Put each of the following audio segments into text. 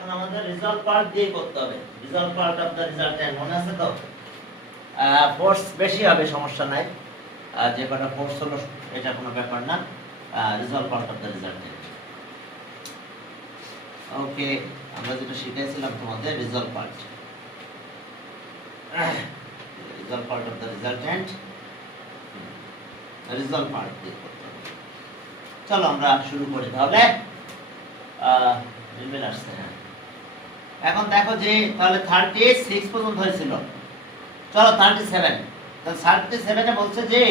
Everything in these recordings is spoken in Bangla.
এখন আমাদের রিজলভ পার্ট দিয়ে করতে হবে। রিজলভ পার্ট অফ দ্য রিজাল্টেন্ট মনে আছে তো? ফোর্স বেশি হবে, সমস্যা নাই, যে কটা ফোর্স হলো এটা কোনো ব্যাপার না। Resolve part of the resultant. Okay, আমরা যেটা শিখেছিলাম তোমাদের resolve part, resolve part of the resultant, resolve part দিয়ে করতে হবে। চলো আমরা শুরু করি তাহলে। ইমেল আসছে, হ্যাঁ। এখন দেখো যে তাহলে 36 পর্যন্ত হয়েছিল, চলো 37। তাহলে 37 এ বলছে যে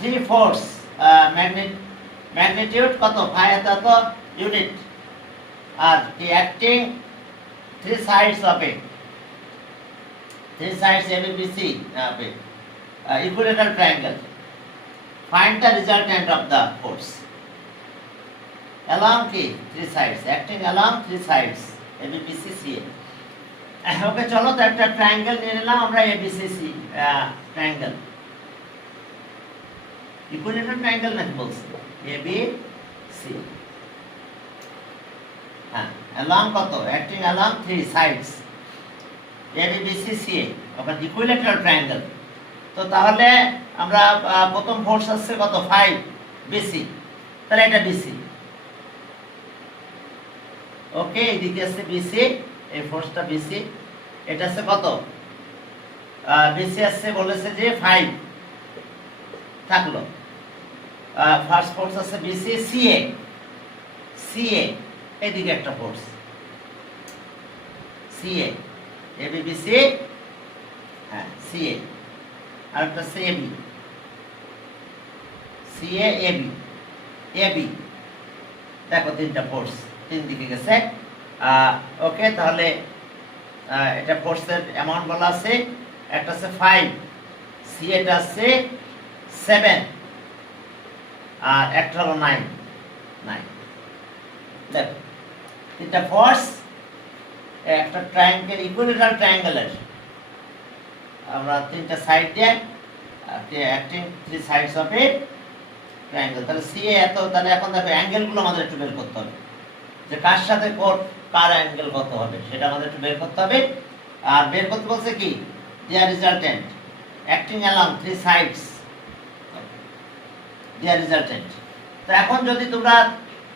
3 ফোর্স ম্যাগনিটিউড কত 5 এত ইউনিট, আর কি acting 3 sides of it, 3 sides ABBC of a equilateral triangle. Find the resultant of the force along the 3 sides, acting along 3 sides ABBC CA. ওকে, চলো তো একটা ট্রায়াঙ্গেল নিয়ে নিলাম আমরা, ABCC ট্রায়াঙ্গেল, ইকুইলেটারাল ট্রায়াঙ্গেল নাকি বলছি, ABC, হ্যাঁ, along কত, acting along 3 sides ABBC CA, ওখানে ইকুইলেটারাল ট্রায়াঙ্গেল। তো তাহলে আমরা প্রথম ফোর্স আছে কত 5 BC, তাহলে এটা BC। ওকে, এদিকে আছে BC, এই ফোর্সটা BC, এটা আছে কত BC আছে, বলেছে যে 5 থাকলো। ফার্স্ট ফোর্স আছে BC CA, CA এদিকে একটা ফোর্স CA ABBC, হ্যাঁ CA, আর একটা CAB, CA AB, AB, দেখো তিনটা ফোর্স তিন দিকে গেছে। ওকে, তাহলে এটা ফোর্সের অ্যামাউন্ট বলা আছে, একটা আছে 5, CA টা আছে 7, আর একটা হলো 9। দেখো তিনটা ফোর্স একটা ট্রায়াঙ্গেল, ইকুইলেটারাল ট্রায়াঙ্গেলের আমরা তিনটা সাইড দিয়ে acting 3 sides of a triangle. তাহলে CA এত, তাহলে এখন দেখো অ্যাঙ্গেলগুলো আমাদের একটু বের করতে হবে, যে কার সাথে কার অ্যাঙ্গেল কত হবে সেটা আমাদের একটু বের করতে হবে। আর বের করতে বলছে কি, দেয়ার রিজাল্টেন্ট অ্যাক্টিং অ্যালং 3 সাইডস, দেয়ার রিজাল্টেন্ট। তো এখন যদি তোমরা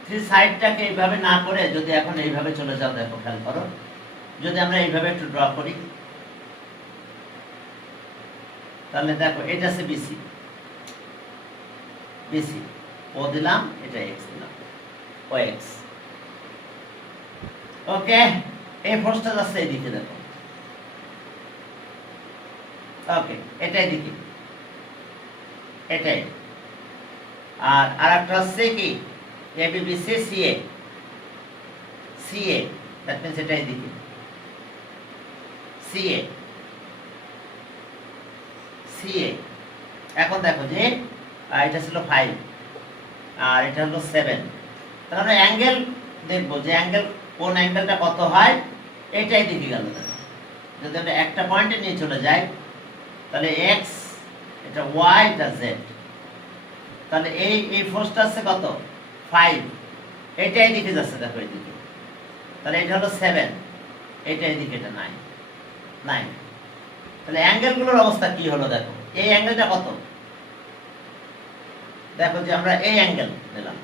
3 সাইডটাকে এইভাবে না করে যদি এখন এইভাবে চলে যাও, দেখো খেয়াল করো, যদি আমরা এইভাবে একটু ড্র করি, তাহলে দেখো এটা আছে BC, BC ও দিলাম, এটা x দিলাম, ও x। ওকে, এই ফোর্সটা যাচ্ছে এইদিকে, দেখো ওকে, এটাই দিকে, এটাই। আর আরেকটা আছে কি ABBC CA, CA that means এটাই দিকে CA, CA। এখন দেখো যে এটা ছিল 5 আর এটা হলো 7, তাহলে আমরা অ্যাঙ্গেল দেখবো যে অ্যাঙ্গেল কোন অ্যাঙ্গেলটা কত হয়, এটাই দিকে গেল। যদি আমরা একটা পয়েন্টে নিয়ে চলে যাই, তাহলে x, এটা y, এটা z, তাহলে এই ফোর্সটা আছে কত 5, এটাই দিকে যাচ্ছে, দেখো এইদিকে, তাহলে এটা হলো 7, এটা এইদিকে, এটা 9। তাহলে অ্যাঙ্গেলগুলোর অবস্থা কি হলো, দেখো এই অ্যাঙ্গেলটা কত, দেখো যে আমরা এই অ্যাঙ্গেল নিলাম,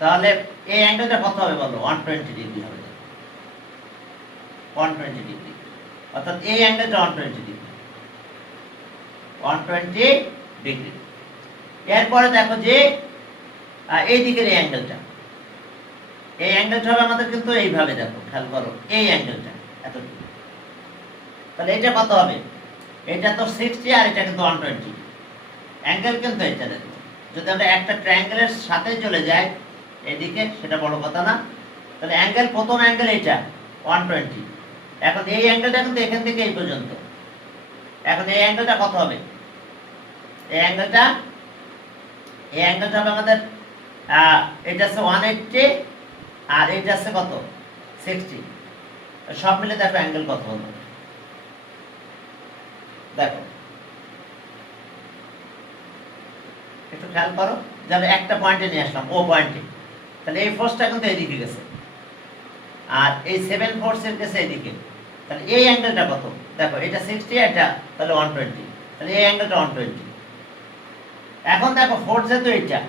তাহলে এই অ্যাঙ্গেলটা কত হবে বলো, 120 ডিগ্রি হবে, 120 ডিগ্রি, অর্থাৎ এই অ্যাঙ্গেলটা 120 ডিগ্রি, 120 ডিগ্রি। এরপরে দেখো যে এই দিকের এই অ্যাঙ্গেলটা, এই অ্যাঙ্গেলটা হবে আমাদের কিন্তু এইভাবে, দেখো খেয়াল করো এই অ্যাঙ্গেলটা এতটুকু, তাহলে এটা কত হবে, এটা তো 60 আর এটা কিন্তু 120 অ্যাঙ্গেল কিন্তু এটা। দেখো যদি আমরা একটা ট্রায়াঙ্গেলের সাথে চলে যাই এদিকে, সেটা বড় কথা না, তাহলে অ্যাঙ্গেল, প্রথম অ্যাঙ্গেল এটা 120, এখন এই অ্যাঙ্গেলটা কিন্তু এখান থেকে এই পর্যন্ত, এখন এই অ্যাঙ্গেলটা কত হবে, এই অ্যাঙ্গেলটা হবে আমাদের এটা আছে 180 আর এটা আছে কত 60, সব মিলে দেখো অ্যাঙ্গেল কত হলো, দেখো একটু খেয়াল করো, যাবে একটা পয়েন্টে নিয়ে আসলাম, ও পয়েন্টে, তাহলে এই ফোর্সটা কিন্তু এদিকে গেছে, আর এই 7 ফোর্সের কেসে এদিকে, তাহলে এই অ্যাঙ্গেলটা কত? দেখো এটা 60, এটা তাহলে 120, তাহলে এই অ্যাঙ্গেলটা 120। এখন দেখো ফোর্স যেহেতু এটা,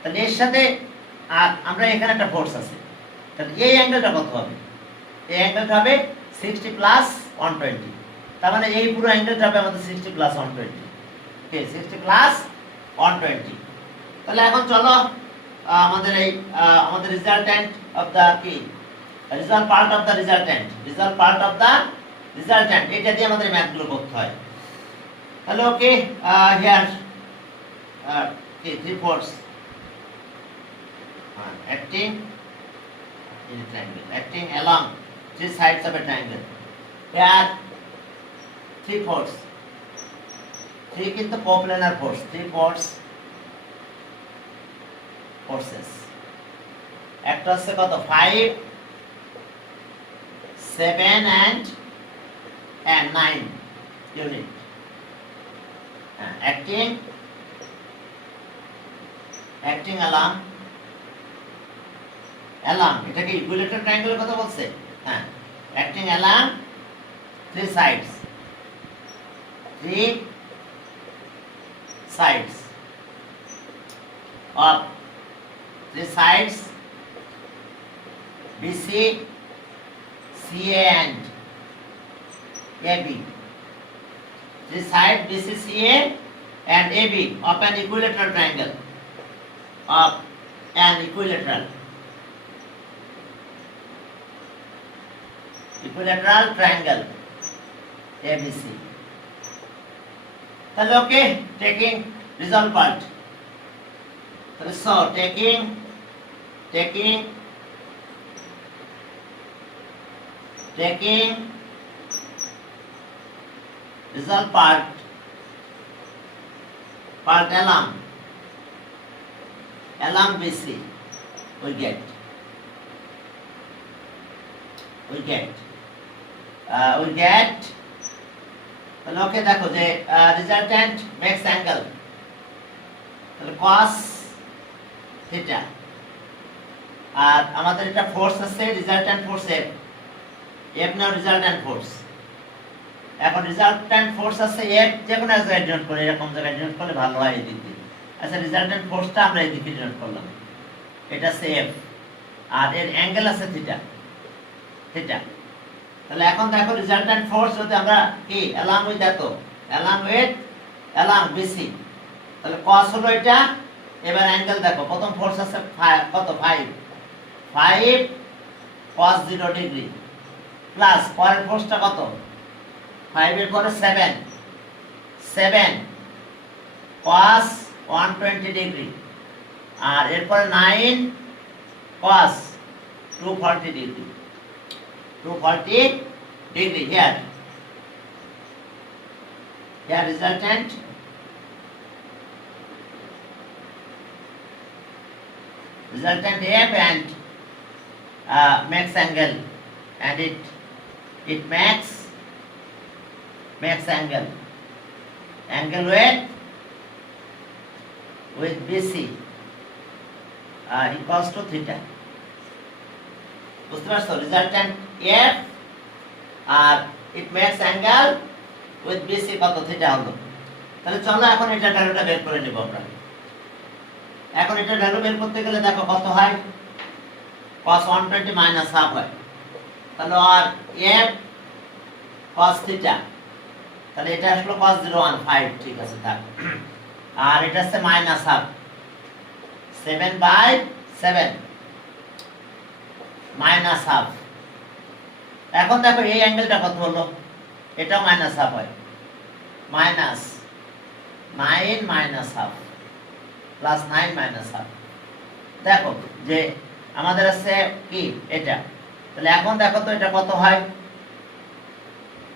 তাহলে এর সাথে আর আমরা এখানে একটা ফোর্স আছে, তাহলে এই অ্যাঙ্গেলটা কত হবে? এই অ্যাঙ্গেলটা হবে 60 প্লাস 120, তার মানে এই পুরো অ্যাঙ্গেলটা হবে আমাদের 60 প্লাস 120। ওকে, 60 প্লাস 120। তাহলে এখন চলো আমাদের এই আমাদের রেজাল্ট্যান্ট অফ দা কি result part of the resultant, result part of the resultant, এটা দিয়ে আমাদের ম্যাথগুলো করতে হয়। তাহলে okay, here three force acting in a triangle, acting along three sides of a triangle. Here three force, three কিন্তু coplanar force, three forces. একটা হচ্ছে কত? 5, 7 and 9 unit acting along এটাকে ইকুইলেটার ট্রায়াঙ্গেলের কথা বলছে। হ্যাঁ, acting along three sides of three sides BC, CA and AB. Three sides BC, CA and AB of an equilateral triangle, of an equilateral triangle ABC. তাহলে ওকে, taking result part, তাহলে so taking result part along BC, we get তাহলে ওকে, দেখো যে রেজাল্ট্যান্ট মেক্স অ্যাঙ্গেল, তাহলে cos থিটা, আর আমাদের এটা ফোর্স আছে রেজাল্ট্যান্ট ফোর্সের, এফ নাও রেজাল্ট্যান্ট ফোর্স। এখন রেজাল্ট্যান্ট ফোর্স আছে এফ, যে কোনো এক জায়গায় ডিনোট করে, এরকম জায়গায় ডিনোট করলে ভালো হয় এই দিক দিয়ে। আচ্ছা, রেজাল্ট্যান্ট ফোর্সটা আমরা এই দিকে ডিনোট করলাম, এটা আছে এফ, আর এর অ্যাঙ্গেল আছে থিটা। তাহলে এখন দেখো রেজাল্ট্যান্ট ফোর্স যদি আমরা কি অ্যালং উইথ বিসি, তাহলে cos হলো এটা। এবার অ্যাঙ্গেল দেখো, প্রথম ফোর্স আছে কত? 5 cos 0 ডিগ্রি, প্লাস পরের ফোর্সটা কত? 5 এর পরে 7 cos 120 ডিগ্রি, আর এরপরে 9 cos 240 degree, here resultant F and makes angle, and it makes angle with BC equals to theta. বুঝতে পারছো? রেজাল্ট্যান্ট F আর it makes angle with BC কত? থিটা হলো। তাহলে চলো এখন এটার ভ্যালুটা বের করে নিব আমরা। এখন এটার ভ্যালু বের করতে গেলে দেখো কত হয়? cos 120 minus half হয়, তাহলে আর F cos থিটা, তাহলে এটা আসলো cos 015, ঠিক আছে থাক। আর এটা হচ্ছে মাইনাস হাফ, 7/7 মাইনাস হাফ। এখন দেখো এই অ্যাঙ্গেলটা কত হলো? এটাও মাইনাস হাফ হয়, -9 minus half plus 9 minus half. দেখো যে আমাদের আছে কি এটা, তাহলে এখন দেখো তো এটা কত হয়?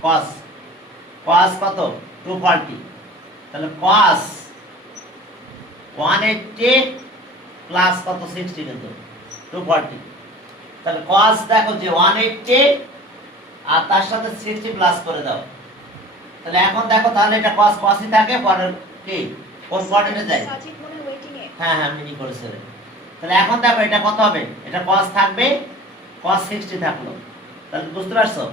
cos কত? 240, তাহলে cos 180 প্লাস কত? 60, কিন্তু 240, তাহলে cos দেখো যে 180 আর তার সাথে 60 প্লাস করে দাও, তাহলে এখন দেখো তাহলে এটা cosই থাকে, পরের কি কোন কোঅর্ডিনেটে যায়? হ্যাঁ মিনি করেছে। তাহলে এখন দেখো এটা কত হবে? এটা cos থাকবে cos 60 থাকলো। তাহলে বুঝতে পারছো?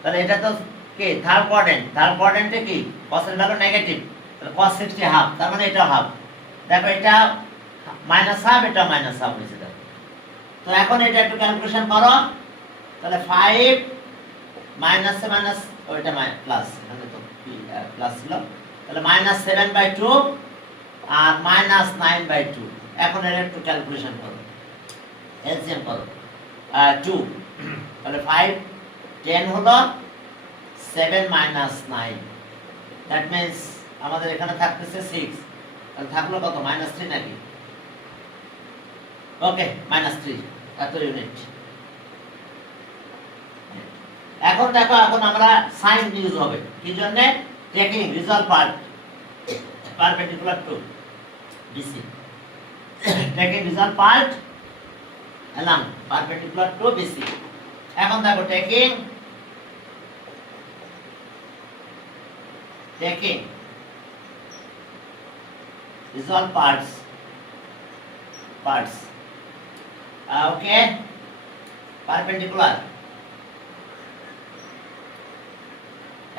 তাহলে এটা তো কি থার্ড কোয়াড্রেন্টে কি cos এর ভ্যালু নেগেটিভ, তাহলে cos 60 হাফ, তার মানে এটা হাফ। দেখো এটা মাইনাস হাফ, এটা মাইনাস হাফ হয়েছে। দেখো তো এখন এটা একটু ক্যালকুলেশন করো। তাহলে 5 মাইনাস মাইনাস ওইটা প্লাস, এখানে তো প্লাস ছিল, তাহলে -7/2 আর -9/2। এখন এর একটু ক্যালকুলেশন করো, এলসিএম করো। 2 তাহলে 5 10 হলো 7 - 9, দ্যাট মিন্স আমাদের এখানে থাকতেছে 6, তাহলে থাকলো কত -3 নাকি? ওকে -3 এত ইউনিট। এখন দেখো এখন আমরা সাইন ইউজ হবে কি জন্য? Taking resolve part perpendicular to BC, taking resolve part along perpendicular to BC। এখন দেখো টেকিং resolve parts okay, perpendicular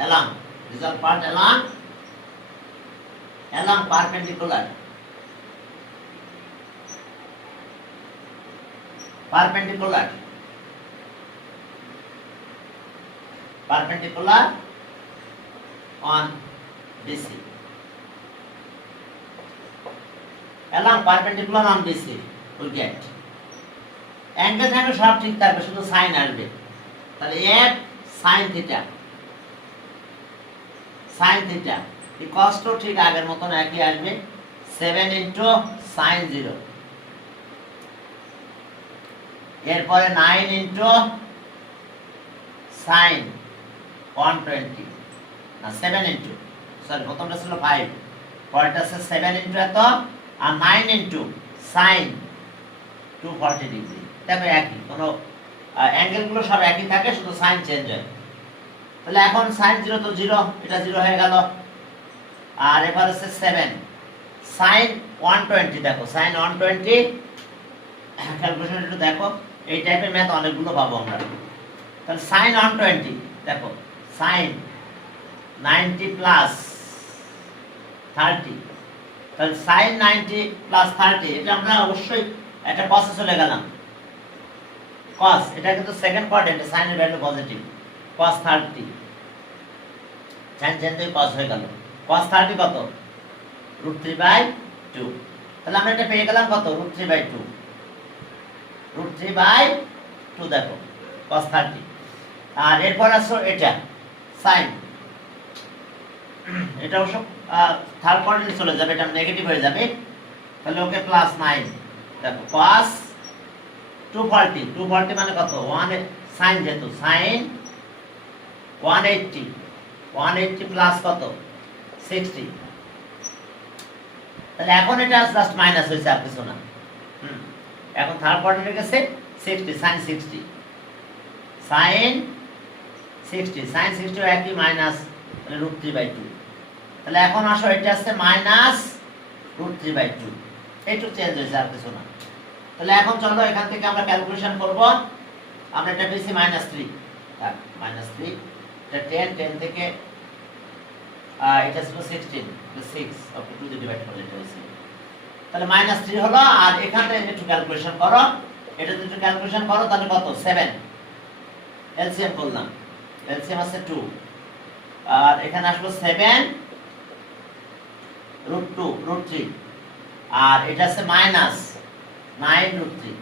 along resolve part along perpendicular on BC, along perpendicular on BC we get angle থাকবে সব ঠিক থাকবে, শুধু সাইন আসবে। তাহলে f sin থিটা এই কষ্ট ঠিক আগের মতন একই আসবে, 7 sin 0, এরপরে 9 sin 120 না 7 সরি প্রথমটা ছিল 5, পরেরটা আছে 7 এত আর 9 sin 240 ডিগ্রি। দেখো একই, কোনো অ্যাঙ্গেল গুলো সব একই থাকে, শুধু সাইন চেঞ্জ হয়। তাহলে এখন sin 0 তো 0, এটা 0 হয়ে গেল। আর এবার আছে 7 sin 120, দেখো sin 120 ক্যালকুলেশন একটু দেখো, এই টাইপের ম্যাথ অনেকগুলো পাবো আমরা। তাহলে sin 120 দেখো sin 90 প্লাস 30, তাহলে sin 90 প্লাস 30, এটা আমরা অবশ্যই একটা cos-এ চলে গেলাম। cos এটা কিন্তু সেকেন্ড কোয়াড্রেন্টে sin এর value positive, cos 30 sin change হয়ে cos হয়ে গেল। cos 30 কত? √3/2, তাহলে আমরা এটা পেয়ে গেলাম কত? √3/2 দেখো cos 30। আর এরপর আসো এটা sin, এটা অবশ্য থার্ড কোয়াড্রেন্টে চলে যাবে, এটা নেগেটিভ হয়ে যাবে, তাহলে ওকে +9 দেখো cos 240 মানে কত? 1 sin, যেহেতু sin 180 প্লাস কত? 60, তাহলে এখন এটা জাস্ট মাইনাস হয়েছে আর কিছু না। এখন থার্ড কোয়াড্রেন্টে গেছে 60 sin 60 sin 60 একই মাইনাস, তাহলে √3/2। তাহলে এখন আসো এটা আছে -√3/2, একটু চেঞ্জ হয়েছে আর কিছু না। তাহলে এখন চলো এখান থেকে আমরা ক্যালকুলেশন করব। আমরা এটা পেয়েছি -3, -3 এটা 10 থেকে এটা ছিল 16, 6 ওকে 2 দিয়ে ডিভাইড করলে এটা হয়েছে, তাহলে -3 হলো। আর এখান থেকে একটু ক্যালকুলেশন করো, এটা যদি একটু ক্যালকুলেশন করো তাহলে কত? 7 এলসিএম করলাম, এলসিএম আছে 2, আর এখানে আসলো 7 √2 আর এটা আছে -9 √3,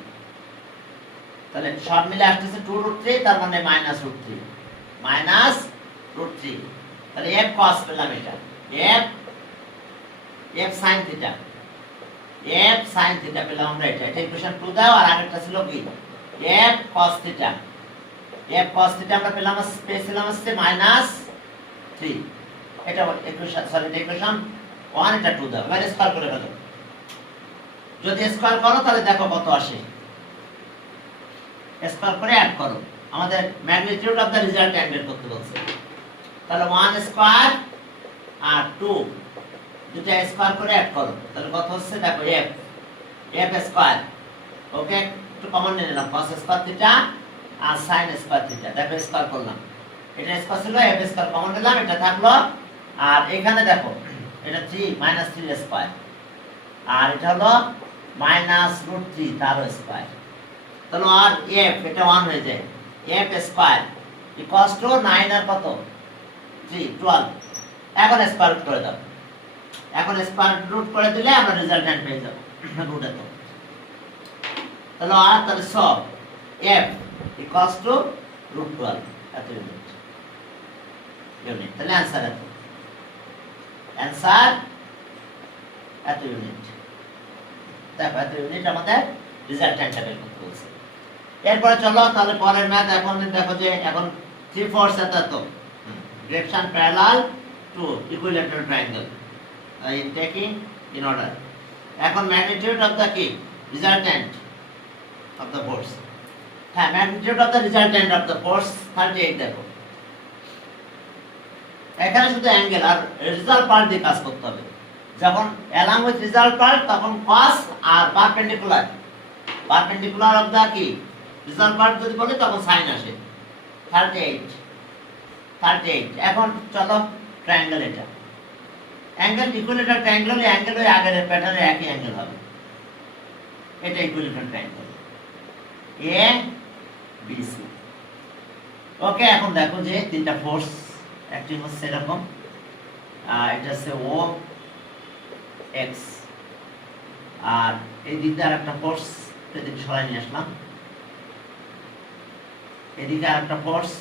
তাহলে সব মিলে আসছে 2 √3, তার মানে -√3 তাহলে f cos পেলাম, এটা f sin থিটা পেলাম আমরা। এটা ইকুয়েশন 2 দাও। আর আগেরটা ছিল কি? f cos থিটা আমরা পেয়েছিলাম হচ্ছে -3, এটা ইকুয়েশন ইকুয়েশন 1, এটা 2 দাও। এবার স্কয়ার করে ফেলো, যদি স্কয়ার করো তাহলে দেখো কত আসে, স্কয়ার করে অ্যাড করো। আমাদের ম্যাগনিটিউড অফ দ্য রিজাল্ট বের করতে বলছে, তাহলে 1 স্কয়ার আর 2 দুটো স্কয়ার করে অ্যাড করো, তাহলে কত হচ্ছে দেখো f স্কয়ার। ওকে, একটু কমন নিয়ে নিলাম, cos স্কয়ার থিটা আর sin স্কয়ার থিটা। দেখো স্কয়ার করলাম, এটা স্কয়ার ছিল, f স্কয়ার কমন নিলাম, এটা থাকলো। আর এখানে দেখো এটা 3 -3 স্কয়ার, আর এটা হলো -√3 তার স্কয়ার। তাহলে আর f এটা 1 হয়ে যায়, f স্কয়ার ইকুয়ালস টু 9 আর কত 3 12। এখন স্কয়ার রুট করে দাও, এখন স্কয়ার রুট করে দিলে আমরা রেজাল্ট্যান্ট পেয়ে যাব রুটে। তো তাহলে আর তাহলে সব f ইকুয়ালস টু √12 এত ইউনিট। তাহলে অ্যানসার এত, অ্যানসার এত ইউনিট। দেখো এত ইউনিট আমাদের রেজাল্ট্যান্টটা বের করতে বলছে। এরপরে চলো তাহলে পরের ম্যাথ। এখন দেখো যে এখন 3/4 এত direction parallel to equilateral triangle in taking in order. এখন magnitude of the key resultant of the force, হ্যাঁ magnitude of the resultant of the force 38। দেখো এখানে শুধু অ্যাঙ্গেল আর রেজাল্ট পার্ট দিয়ে কাজ করতে হবে। যখন along with result part তখন cos R perpendicular of the কি result part যদি বলি তখন sin আসে 38। এখন চলো ট্রায়াঙ্গেল, এটা অ্যাঙ্গেল ইকুইলেটারাল ট্রায়াঙ্গেল, অ্যাঙ্গেল ওই আগের প্যাটার্নে একই অ্যাঙ্গেল হবে, এটা equilateral triangle A B C. Okay, এখন দেখো যে তিনটা ফোর্স অ্যাক্টিং হচ্ছে এরকম, এটা হচ্ছে ও এক্স, আর এই দিকে আর একটা ফোর্স এদিকে সরাই নিয়ে আসলাম, এদিকে আর একটা ফোর্স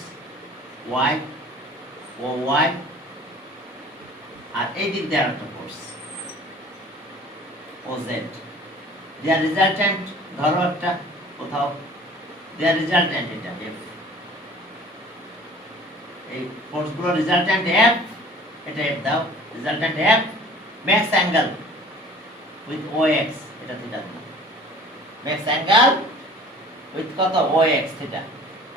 ওয়াই ও ওয়াই, আর এই দিক দিয়ে আর একটা force O Z. Their resultant ধরো একটা কোথাও, দেয়ার রেজাল্ট্যান্ট এটা এফ, এই ফোর্সগুলো রেজাল্ট্যান্ট এফ, এটা এফ দাও, resultant F makes angle with O X, এটা থিটা দাও, ম্যাক্স অ্যাঙ্গেল উইথ কত ও এক্স থিটা।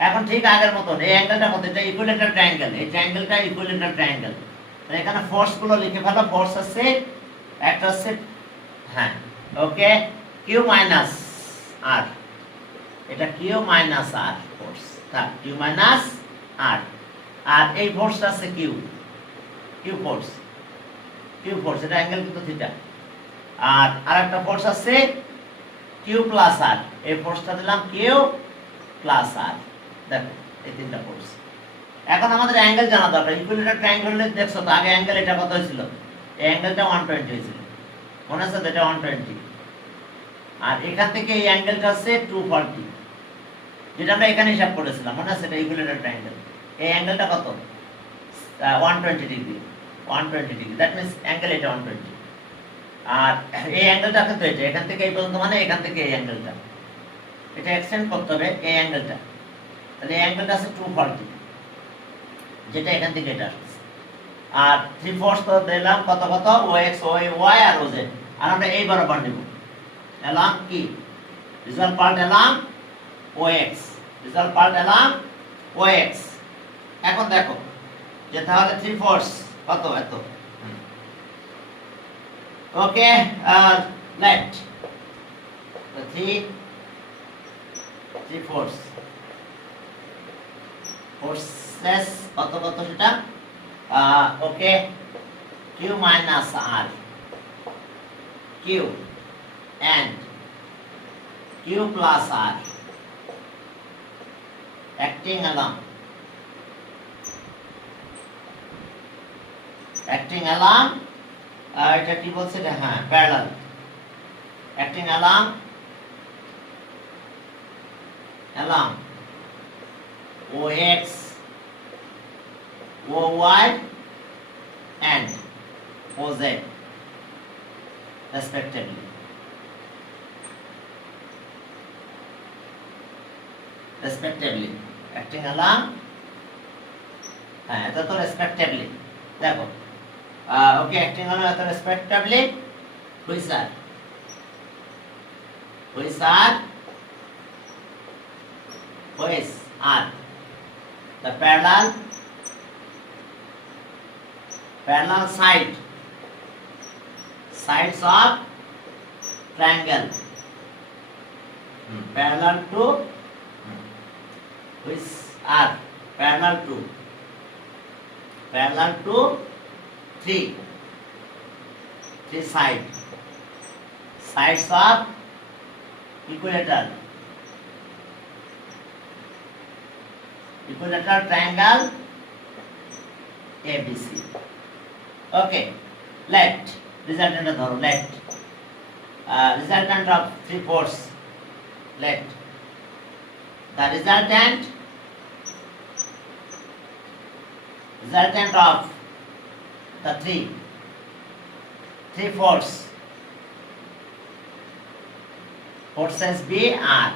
এখন ঠিক আগের মতন এই অ্যাঙ্গেলটা কত, এটা ইকুইলেটারাল ট্রায়াঙ্গেল, এই ট্রায়াঙ্গেলটা ইকুইলেটারাল ট্রায়াঙ্গেল। তাহলে এখানে ফোর্স গুলো লিখে ফেলো, ফোর্স আছে একটা আছে, হ্যাঁ ওকে, কিউ মাইনাস আর, এটা কিউ মাইনাস আর ফোর্স, তা কিউ মাইনাস আর, আর এই ফোর্সটা আছে কিউ, কিউ ফোর্স, এটা অ্যাঙ্গেল কিন্তু থিটা। আর আরেকটা ফোর্স আছে কিউ প্লাস আর, এই ফোর্সটা দিলাম কিউ প্লাস আর। দেখো এই তিনটা ফোর্স। এখন আমাদের অ্যাঙ্গেল জানা দরকার। ইকুইলেটারাল ট্রায়াঙ্গেলে দেখছো তো আগে অ্যাঙ্গেল এটা কত হয়েছিল, এই অ্যাঙ্গেলটা 120 হয়েছিল, মনে আছে তো, এটা 120। আর এখান থেকে এই অ্যাঙ্গেলটা আছে 240, যেটা আমরা এখানে হিসাব করেছিলাম, মনে আছে, এটা ইকুইলেটারাল ট্রায়াঙ্গেল। এই অ্যাঙ্গেলটা কত 120 degree, 120 degree, that means angle এটা 120। আর এই অ্যাঙ্গেলটা কিন্তু এটা এখান থেকে এই পর্যন্ত, মানে এখান থেকে এই অ্যাঙ্গেলটা, এটা এক্সটেন্ড করতে হবে এই অ্যাঙ্গেলটা। তাহলে এই অ্যাঙ্গেলটা আছে 240, যেটা এখান থেকে এটা আসছে। আর 3/4 তো দিলাম কত কত ও এক্স ও ওয়াই আর ও জেড, আর আমরা এই বরাবর নিব এলাম কি রেজাল্ট পার্ট এলাম ও এক্স, রেজাল্ট পার্ট এলাম ও এক্স। এখন দেখো যে তাহলে 3/4 কত এত, ওকে, লেফট 3/4 ফোর্সেস কত কত সেটা, okay, Q minus R, Q and Q plus R acting along এটা কি বলছে এটা, হ্যাঁ parallel, acting along OX, OY and OZ respectively. Acting along, হ্যাঁ এটা তো respectively, দেখো ওকে, acting along এটা respectively which are the parallel sides of triangle, parallel to which are parallel to 3 sides of equilateral triangle ABC. Okay, let resultant ধরো let resultant of 3/4, let the resultant of the 3/4 forces B are,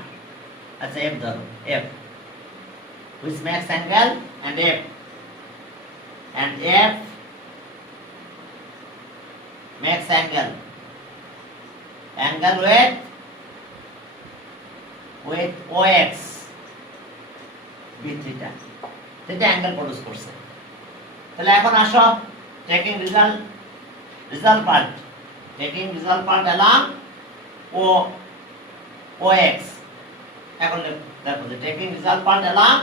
আচ্ছা F ধরো F which makes angle and F makes angle with OX B theta angle produce করছে। তাহলে এখন আসো taking result part along OX, এখন দেখো যে taking result part along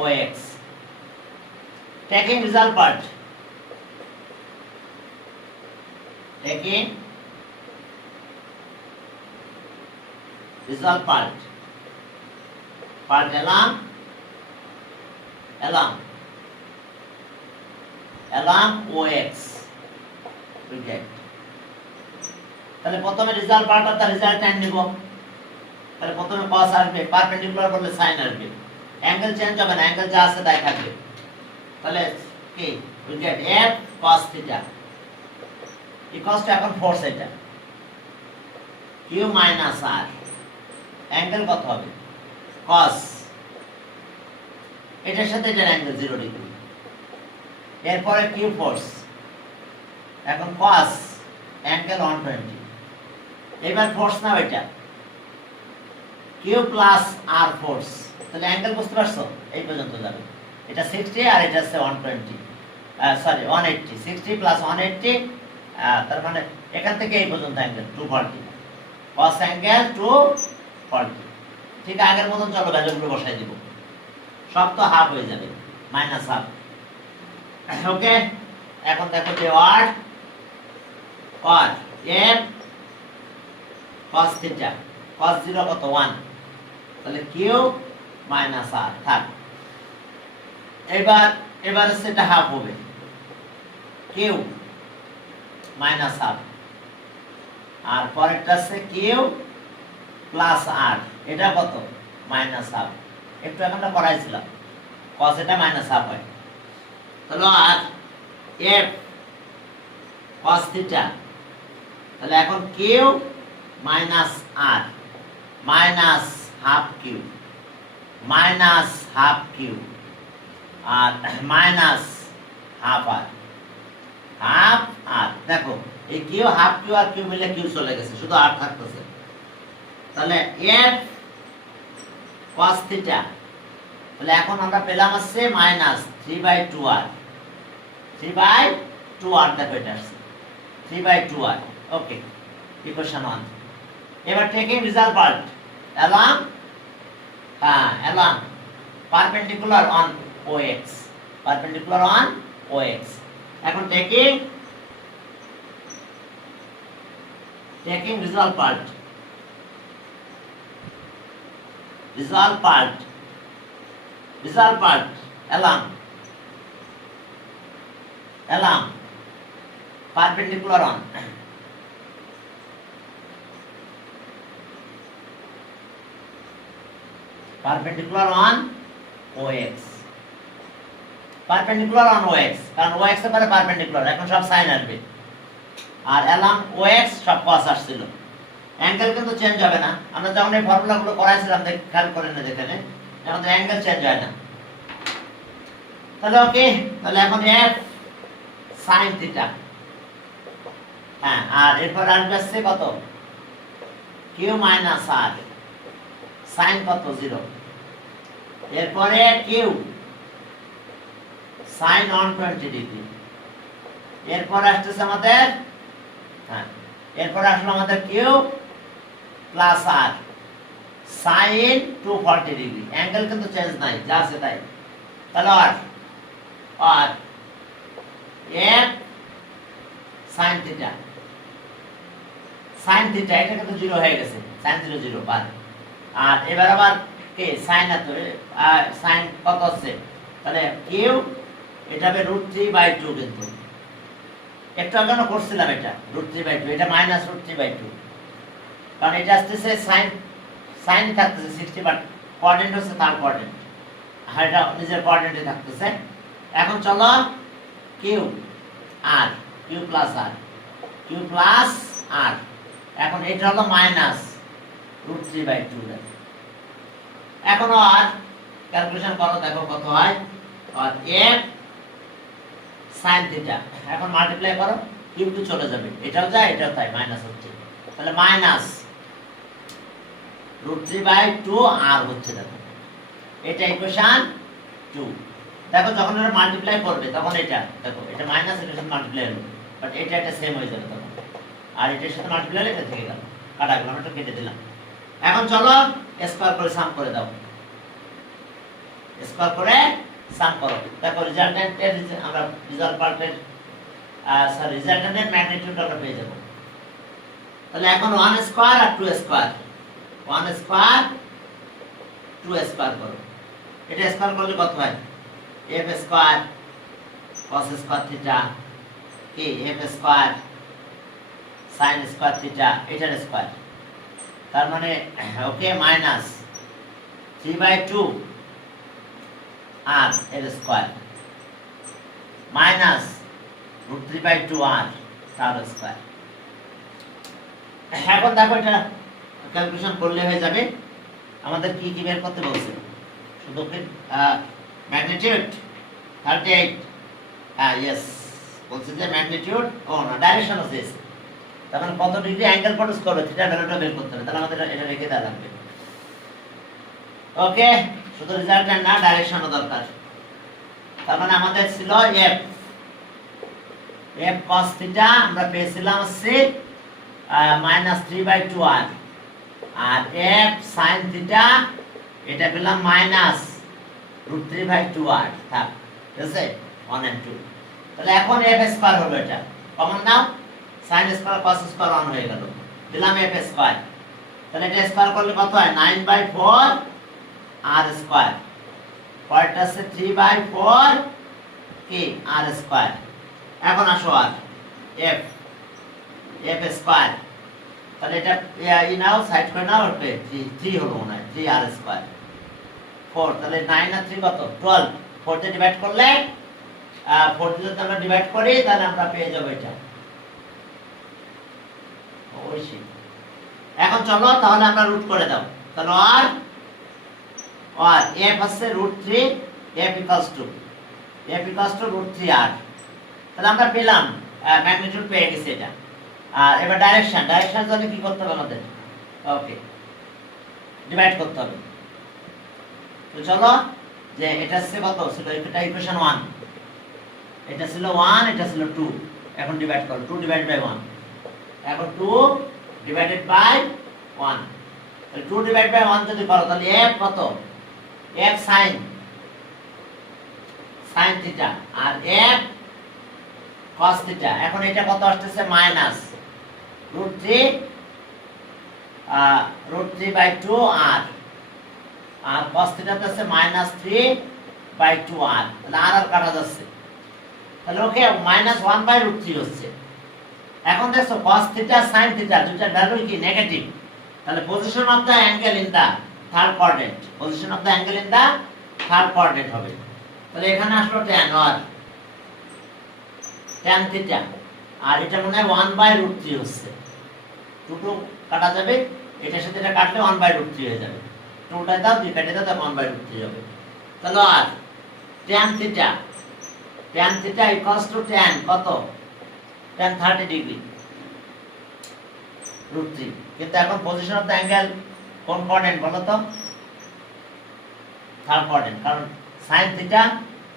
OX, taking result part along OX we get, তাহলে প্রথমে result part of the resultant নিব। তাহলে প্রথমে cos আসবে, পারপেন্ডিকুলার করলে sin আসবে, অ্যাঙ্গেল চেঞ্জ হবে না, অ্যাঙ্গেল যা আছে তাই থাকবে। তাহলে কি we get F cos theta equals to এখন ফোর্স এটা Q minus R, অ্যাঙ্গেল কত হবে cos, এটার সাথে এটার অ্যাঙ্গেল 0 ডিগ্রি। এরপরে Q ফোর্স, এখন cos অ্যাঙ্গেল 120, এবার ফোর্স নাও এটা Q প্লাস R ফোর্স, তাহলে অ্যাঙ্গেল বুঝতে পারছো, এই পর্যন্ত যাবে। এটা 60 আর এটা হচ্ছে 120, সরি 180, 60 প্লাস 180, তার মানে এখান থেকে এই পর্যন্ত অ্যাঙ্গেল 240, cos অ্যাঙ্গেল 240। ঠিক আগের মতন চলো ভ্যালুগুলো বসাই দিব, সব তো হাফ হয়ে যাবে, মাইনাস হাফ। ওকে, এখন দেখো যে word or F cos theta, cos 0 কত 1, তাহলে Q minus R থাক। এবার সেটা হাফ হবে Q minus হাফ, আর পরেরটা আছে Q প্লাস R, এটা কত মাইনাস হাফ, একটু আমরা করাইছিলাম cos এটা মাইনাস হাফ হয়। তাহলে আর F cos theta, তাহলে এখন Q minus R minus half Q আর মাইনাস হাফ R, দেখো এই Q হাফ Q আর Q মিলে Q চলে গেছে, শুধু R থাকতেছে। তাহলে F cos theta, তাহলে এখন আমরা পেলাম আছে মাইনাস 3/2R, 3/2R, দেখো এটা আছে 3/2R। ওকে, ইকুয়েশন 1। এবার taking result part along perpendicular on OX, এখন taking result part along perpendicular on OX, কারণ OX এর পরে পারপেন্ডিকুলার, এখন সব সাইন আসবে, আর along OX সব cos আসছিল। অ্যাঙ্গেল কিন্তু চেঞ্জ হবে না, আমরা যখন এই ফর্মুলাগুলো করাইছিলাম খেয়াল করেন না, যেখানে এখন তো অ্যাঙ্গেল চেঞ্জ হয় না। তাহলে ওকে, তাহলে এখন F sin theta, হ্যাঁ, আর এরপর আসবে কত Q minus R, sin কত 0, এরপরে Q sin 120 ডিগ্রি, এরপর আসতেছে আমাদের, হ্যাঁ, এরপর আসলো আমাদের Q plus R sin 240 degree, angle কিন্তু চেঞ্জ নাই, যা আছে তাই। তাহলে আর f sin theta, sin theta এটা কিন্তু 0 হয়ে গেছে, sin 0 0 বাদ। আর এবার আবার কে sin এত sin কত আছে, তাহলে q এটা হবে √3/2 কিন্তু একটু আগে আমরা করছিলাম এটা √3/2, এটা -√3/2, কারণ এটা আসতেছে sin থাকতেছে 60 বাট কোঅর্ডিনেট হচ্ছে তার কোঅর্ডিনেট, আর এটা নিজের কোঅর্ডিনেটে থাকতেছে। এখন চলো q r, q plus r, এখন এটা হলো -√3/2। এখন আর ক্যালকুলেশন করো, দেখো কত হয়। আর f sin থিটা, এখন মাল্টিপ্লাই করো, কিউব চলে যাবে, এটাও যায় এটাও তাই, মাইনাস হচ্ছে, তাহলে -√3/2 আর হচ্ছে। দেখো এটা ইকুয়েশন 2। দেখো যখন এটা মাল্টিপ্লাই করবে তখন এটা দেখো এটা মাইনাস এর সাথে মাল্টিপ্লাই হলো, বাট এটা সেম হয়ে যাবে তখন, আর এটার সাথে মাল্টিপ্লাই হলে এটা থেকে গেল, কাটা গেল, আমরা এটা কেটে দিলাম। এখন চলো স্কয়ার করে সাম করে দাও, স্কয়ার করে সাম করো। দেখো রেজাল্টেন্টের আমরা রেজাল্টেন্টের ম্যাগনিটিউড আমরা পেয়ে যাব। তাহলে এখন 1 স্কয়ার আর 2 স্কয়ার, 1 স্কয়ার 2 স্কয়ার করো, এটা স্কয়ার করলে কত হয়, f square cos square theta কি f square sin square theta এটার স্কয়ার, তার মানে ওকে -3/2 r এর স্কয়ার -√3/2 r তার স্কয়ার। এখন দেখো এটা ক্যালকুলেশন করলে হয়ে যাবে। আমাদের কি কি বের করতে বলছে, শুধু ম্যাগনিটিউড 38, ইয়েস বলছে যে ম্যাগনিটিউড না ডাইরেকশন আছে, তার মানে কত ডিগ্রি অ্যাঙ্গেল প্রডিউস করবে থিটা ভ্যালুটা বের করতে হবে, তাহলে আমাদের এটা রেখে দেওয়া লাগবে। ওকে, শুধু রেজাল্টেন্ট না ডাইরেকশনও দরকার। তার মানে আমাদের ছিল f cos থিটা আমরা পেয়েছিলাম হচ্ছে -3/2 r, আর f sin থিটা এটা পেলাম -√3/2 r, থাক ঠিক আছে 1 and 2। তাহলে এখন f স্কয়ার হবে, এটা কমন নাও, sin স্কয়ার cos স্কয়ার 1 হয়ে গেল, দিলাম f স্কয়ার। তাহলে এটা স্কয়ার করলে কত হয়, 9/4 r স্কয়ার, পরেরটা আছে 3/4 কি r স্কয়ার। এখন আসো আর f স্কয়ার, তাহলে এটা নাও সাইড করে নাও, 3 হলো মনে হয় 3r স্কয়ার 4, তাহলে 9 আর 3 কত 12, 4 দিয়ে ডিভাইড করলে 4 দিয়ে যদি আমরা ডিভাইড করি তাহলে আমরা পেয়ে যাব এটা অবশ্যই। এখন চলো তাহলে আমরা রুট করে দাও, তাহলে আর f আছে √3, f = √3r, তাহলে আমরা পেলাম ম্যাগনিটিউড পেয়ে গেছি এটা। আর এবার ডাইরেকশনের জন্য কি করতে হবে আমাদের, ওকে ডিভাইড করতে হবে। তো চলো যে এটা হচ্ছে কত ছিল, এটা ইকুয়েশন 1, এটা ছিল 1 এটা ছিল 2, এখন ডিভাইড করো 2 / 1, এখন 2 / 1, তাহলে 2 / 1 যদি করো তাহলে f কত, f sin থিটা আর f cos থিটা। এখন এটা কত আসছে -√3/2 r, আর cos থিটা আছে -3/2 r, তাহলে r কাটা যাচ্ছে, তাহলে ওকে -1/√3 হচ্ছে। এখন দেখো cos থিটা sin থিটা দুইটা ভ্যালু কি নেগেটিভ, তাহলে position of the angle in the third coordinate, position of the angle in the third coordinate হবে। তাহলে এখানে আসলো tan থিটা, আর এটা মনে হয় 1/√3 হচ্ছে, 2 কাটা যাবে, এটার সাথে এটা কাটলে 1/√3 হয়ে যাবে, 2টা দাও 2 কেটে দাও তাহলে 1/√3 হবে। তাহলে আর tan থিটা tan কত, tan 30 ডিগ্রি √3, কিন্তু এখন পজিশন অফ দ্য অ্যাঙ্গেল কোন কোঅর্ডিনেট বলো তো, থার্ড কোঅর্ডিনেট, কারণ sin theta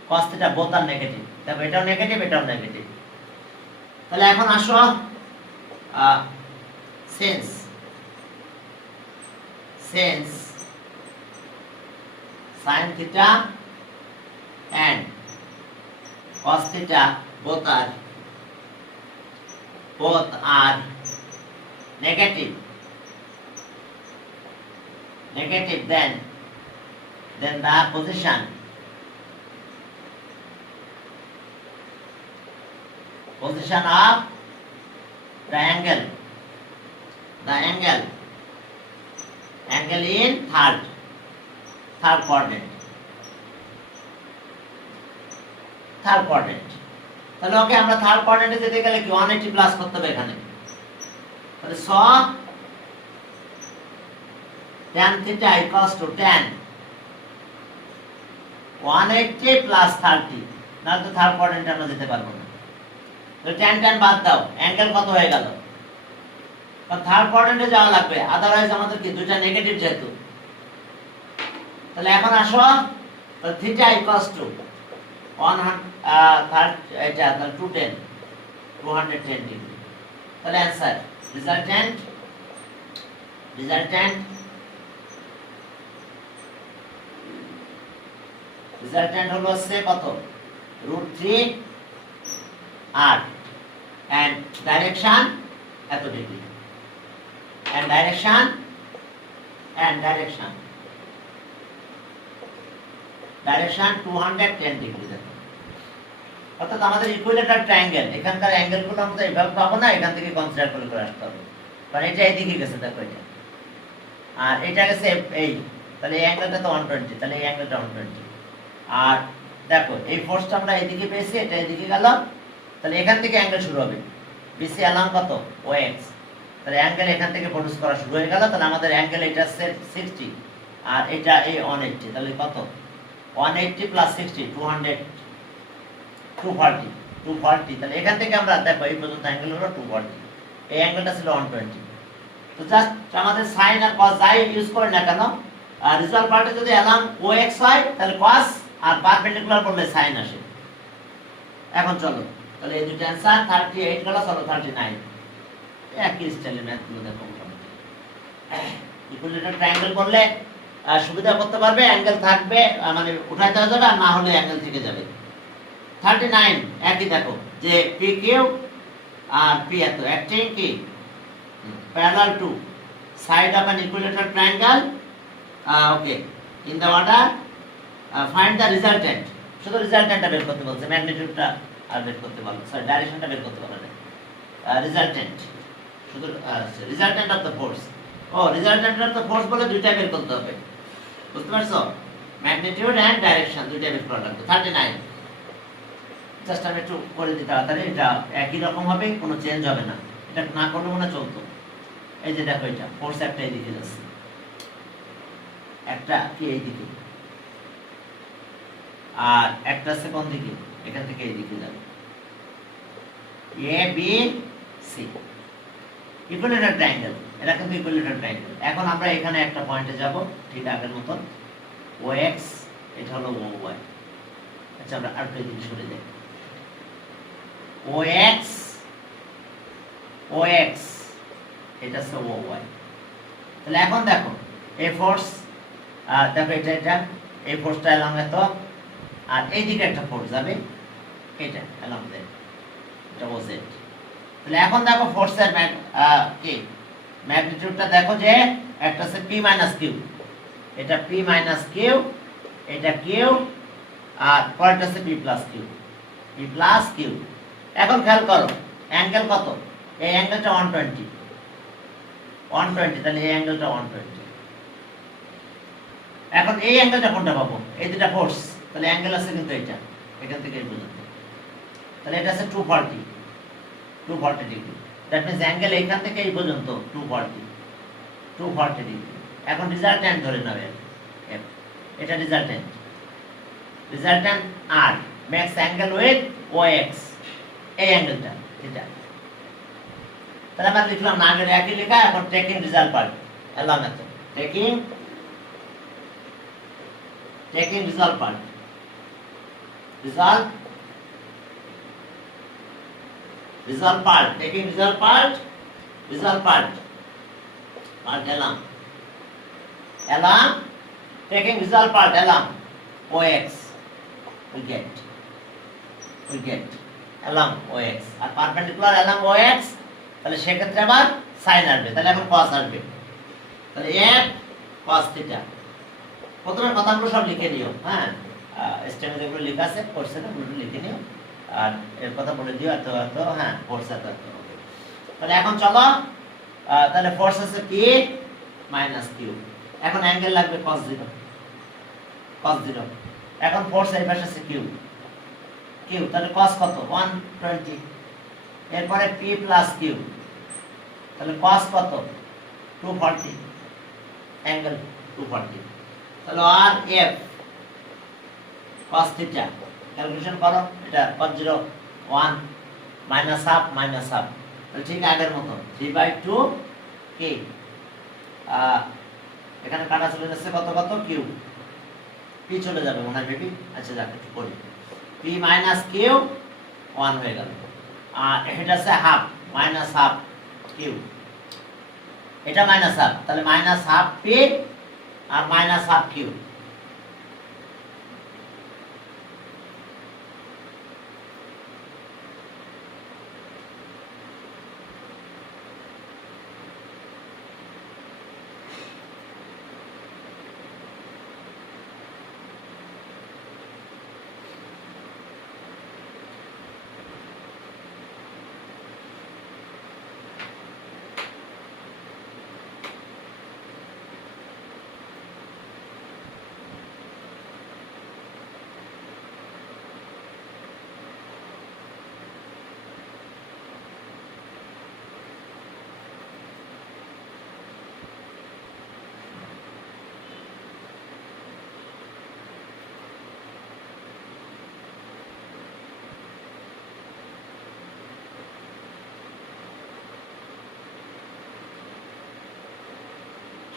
cos theta both are negative, দেখো এটাও নেগেটিভ এটাও নেগেটিভ। তাহলে এখন আসো since sin theta and cos theta both are negative, then the position of the angle in third quadrant. তাহলে ওকে আমরা থার্ড কোয়াড্রেন্টে যেতে গেলে কি 180 প্লাস করতে হবে এখানে। তাহলে tan theta equals to tan 180 plus 30, না তো থার্ড কোয়াড্রেন্টে আমরা যেতে পারবো না। তো tan বাদ দাও, অ্যাঙ্গেল কত হয়ে গেল? কারণ থার্ড কোয়াড্রেন্টে যাওয়া লাগবে, আদারওয়াইজ আমাদের কি দুইটা নেগেটিভ যেহেতু। তাহলে এখন আসো, তাহলে থিটা ইকুয়ালস টু 210 ডিগ্রি। তাহলে অ্যান্সার রিজাল্টেন্ট হলো হচ্ছে কত? √3 r and direction এত ডিগ্রি, and direction 210 ডিগ্রি। অর্থাৎ আমাদের ইকুইলেটার ট্রায়াঙ্গেল, এখানকার অ্যাঙ্গেলগুলো আমরা এইভাবে পাবো না, এখান থেকে কনসিডার করে আসতে হবে। কারণ এটা এইদিকে গেছে, দেখো এটা, আর এটা গেছে এই, তাহলে এই অ্যাঙ্গেলটা তো 120, তাহলে এই অ্যাঙ্গেলটা 120। আর দেখো এই ফোর্সটা আমরা এইদিকে পেয়েছি, এটা এইদিকে গেল, তাহলে এখান থেকে অ্যাঙ্গেল শুরু হবে, বিসি অ্যালং কত? OX। তাহলে অ্যাঙ্গেল এখান থেকে প্রডিউস করা শুরু হয়ে গেল। তাহলে আমাদের অ্যাঙ্গেল এটা 60 আর এটা এই 180, তাহলে কত? 180 প্লাস 60 240। তাহলে এখান থেকে আমরা দেখো এই পর্যন্ত অ্যাঙ্গেল হলো 240, এই অ্যাঙ্গেলটা ছিল 120। তো জাস্ট আমাদের সাইন আর কস যাই ইউজ করে না কেন, রেজাল্ট পার্টে যদি অ্যালং OX হয় তাহলে কস, আর পারপেন্ডিকুলার করলে সাইন আসে। এখন চলো, তাহলে এই দুটো অ্যানসার 38 গেল, চলো 39। একই স্টাইলে ম্যাথগুলো দেখো। ইকুইলেটার ট্রায়াঙ্গেল করলে সুবিধা করতে পারবে, অ্যাঙ্গেল থাকবে, মানে উঠাইতে যাবে, আর না হলে অ্যাঙ্গেল থেকে যাবে। 39 একই দেখো যে PQ আর P এত অ্যাক্টিং কি parallel to side of an equilateral triangle. Okay, in the order find the resultant. শুধু রিজাল্টেন্টটা বের করতে বলছে, ম্যাগনিটিউডটা আর বের করতে বলছে, সরি ডাইরেকশনটা বের করতে বলে না। রিজাল্টেন্ট শুধু রিজাল্টেন্ট অফ দ্য ফোর্স। ও রিজাল্টেন্ট অফ দ্য ফোর্স বলে দুইটা বের করতে হবে, বুঝতে পারছো? ম্যাগনিটিউড এন্ড ডাইরেকশন দুইটা বের করা লাগবে। 39 জাস্ট আমি একটু করে দিতে তাড়াতাড়ি, এটা একই রকম হবে, কোনো চেঞ্জ হবে না, এটা না করলে মনে চলতো। এই যে দেখো এটা ফোর্স একটা এইদিকে যাচ্ছে, একটা কি এইদিকে, আর একটা আছে কোন দিকে? এখান থেকে এইদিকে যাবে, ABC ইকুইলেটার ট্রায়াঙ্গেল, এটা কিন্তু ইকুইলেটার ট্রায়াঙ্গেল। এখন আমরা এখানে একটা পয়েন্টে যাব, ঠিক আগের মতন, OX, এটা হলো OY। আচ্ছা আমরা আর একটু দিকে সরে যাই, OX এটা হচ্ছে OY। তাহলে এখন দেখো এই ফোর্স, দেখো এটা এই ফোর্সটা এলাম এত, আর এইদিকে একটা ফোর্স যাবে, এটা এলাম দেখ, এটা OZ। তাহলে এখন দেখো ফোর্সের কি ম্যাগনিটিউডটা দেখো যে একটা আছে P মাইনাস Q, এটা P মাইনাস Q, এটা Q, আর পরেরটা আছে P প্লাস Q। এখন খেয়াল করো অ্যাঙ্গেল কত? এই অ্যাঙ্গেলটা 120, তাহলে এই অ্যাঙ্গেলটা 120। এখন এই অ্যাঙ্গেলটা কোনটা পাবো? এই দুটা ফোর্স, তাহলে অ্যাঙ্গেল আছে কিন্তু এটা এখান থেকে এই পর্যন্ত, তাহলে এটা আছে 240 ডিগ্রি। দ্যাট মিন্স অ্যাঙ্গেল এখান থেকে এই পর্যন্ত 240 ডিগ্রি। এখন রিজাল্টেন্ট ধরে নাও, এটা রিজাল্টেন্ট R makes angle with OX, এই অ্যাঙ্গেলটা এটা। তাহলে আমরা লিখলাম না, আগের একই লেখা, এখন টেকিং রেজাল্ট পার্ট এলাম এত, taking result part, taking result part এলাম। along taking visual part along OX we get along OX R perpendicular along OX তাহলে সেক্ষেত্রে আবার সাইন আসবে, তাহলে এখন cos আসবে, তাহলে f cos থিটা। প্রথমে কথাগুলো সব লিখে নিও, হ্যাঁ স্টেমে যেগুলো লেখা আছে কোর্সে ওগুলো লিখে নিও আর এর কথা বলে দিও এত এত, হ্যাঁ ফোর্স এত এত। তাহলে এখন চলো তাহলে ফোর্স আছে p মাইনাস কিউ, এখন অ্যাঙ্গেল লাগবে cos 0 এখন ফোর্স এই পাশে আছে কিউ তাহলে cos কত 120, এরপরে p প্লাস কিউ তাহলে cos কত 240, অ্যাঙ্গেল 240, তাহলে আর এফ cos থিটা ক্যালকুলেশন করো, এটা cos 0 1 মাইনাস হাফ তাহলে ঠিক আগের মতো 3/2 কে এখানে কাটা চলে যাচ্ছে কত কিউ, পি চলে যাবে মনে হয় বেবি, আচ্ছা যাক একটু করি, পি মাইনাস কিউ 1 হয়ে গেল, আর এটা আছে হাফ মাইনাস হাফ কিউ, এটা মাইনাস হাফ, তাহলে minus half P R minus half Q.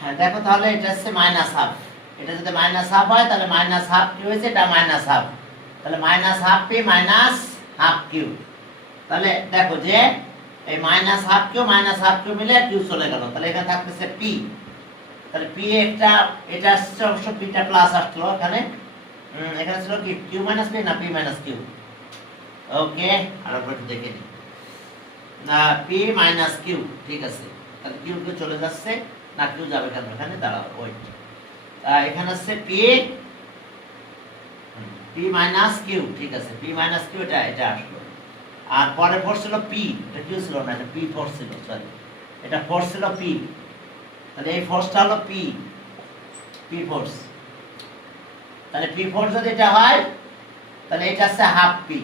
হ্যাঁ দেখো তাহলে এটা হচ্ছে মাইনাস হাফ, এটা যদি মাইনাস হাফ হয় তাহলে মাইনাস হাফ কিউ হয়েছে, এটা মাইনাস হাফ, তাহলে minus half P minus half Q, তাহলে দেখো যে এই মাইনাস হাফ কিউ মিলে কিউ চলে গেল, তাহলে এখানে থাকতেছে পি, তাহলে পি একটা এটা আসছে অবশ্য পিটা প্লাস আসলো এখানে, এখানে ছিল কি কিউ মাইনাস পি না পি মাইনাস কিউ, ওকে আর একবার দেখে নিই না পি মাইনাস কিউ, ঠিক আছে, তাহলে কিউ চলে যাচ্ছে না, কিউ যাবে কেন এখানে, দাঁড়াও ওয়েট, এখানে আছে পি মাইনাস কিউ, ঠিক আছে পি মাইনাস কিউ এটা আসলো, আর পরে ফোর্স ছিল পি, এটা কিউ ছিল না, এটা পি ফোর্স ছিল, সরি এটা ফোর্স ছিল পি, তাহলে এই ফোর্সটা হলো পি ফোর্স, তাহলে পি ফোর্স যদি এটা হয় তাহলে এটা আছে half P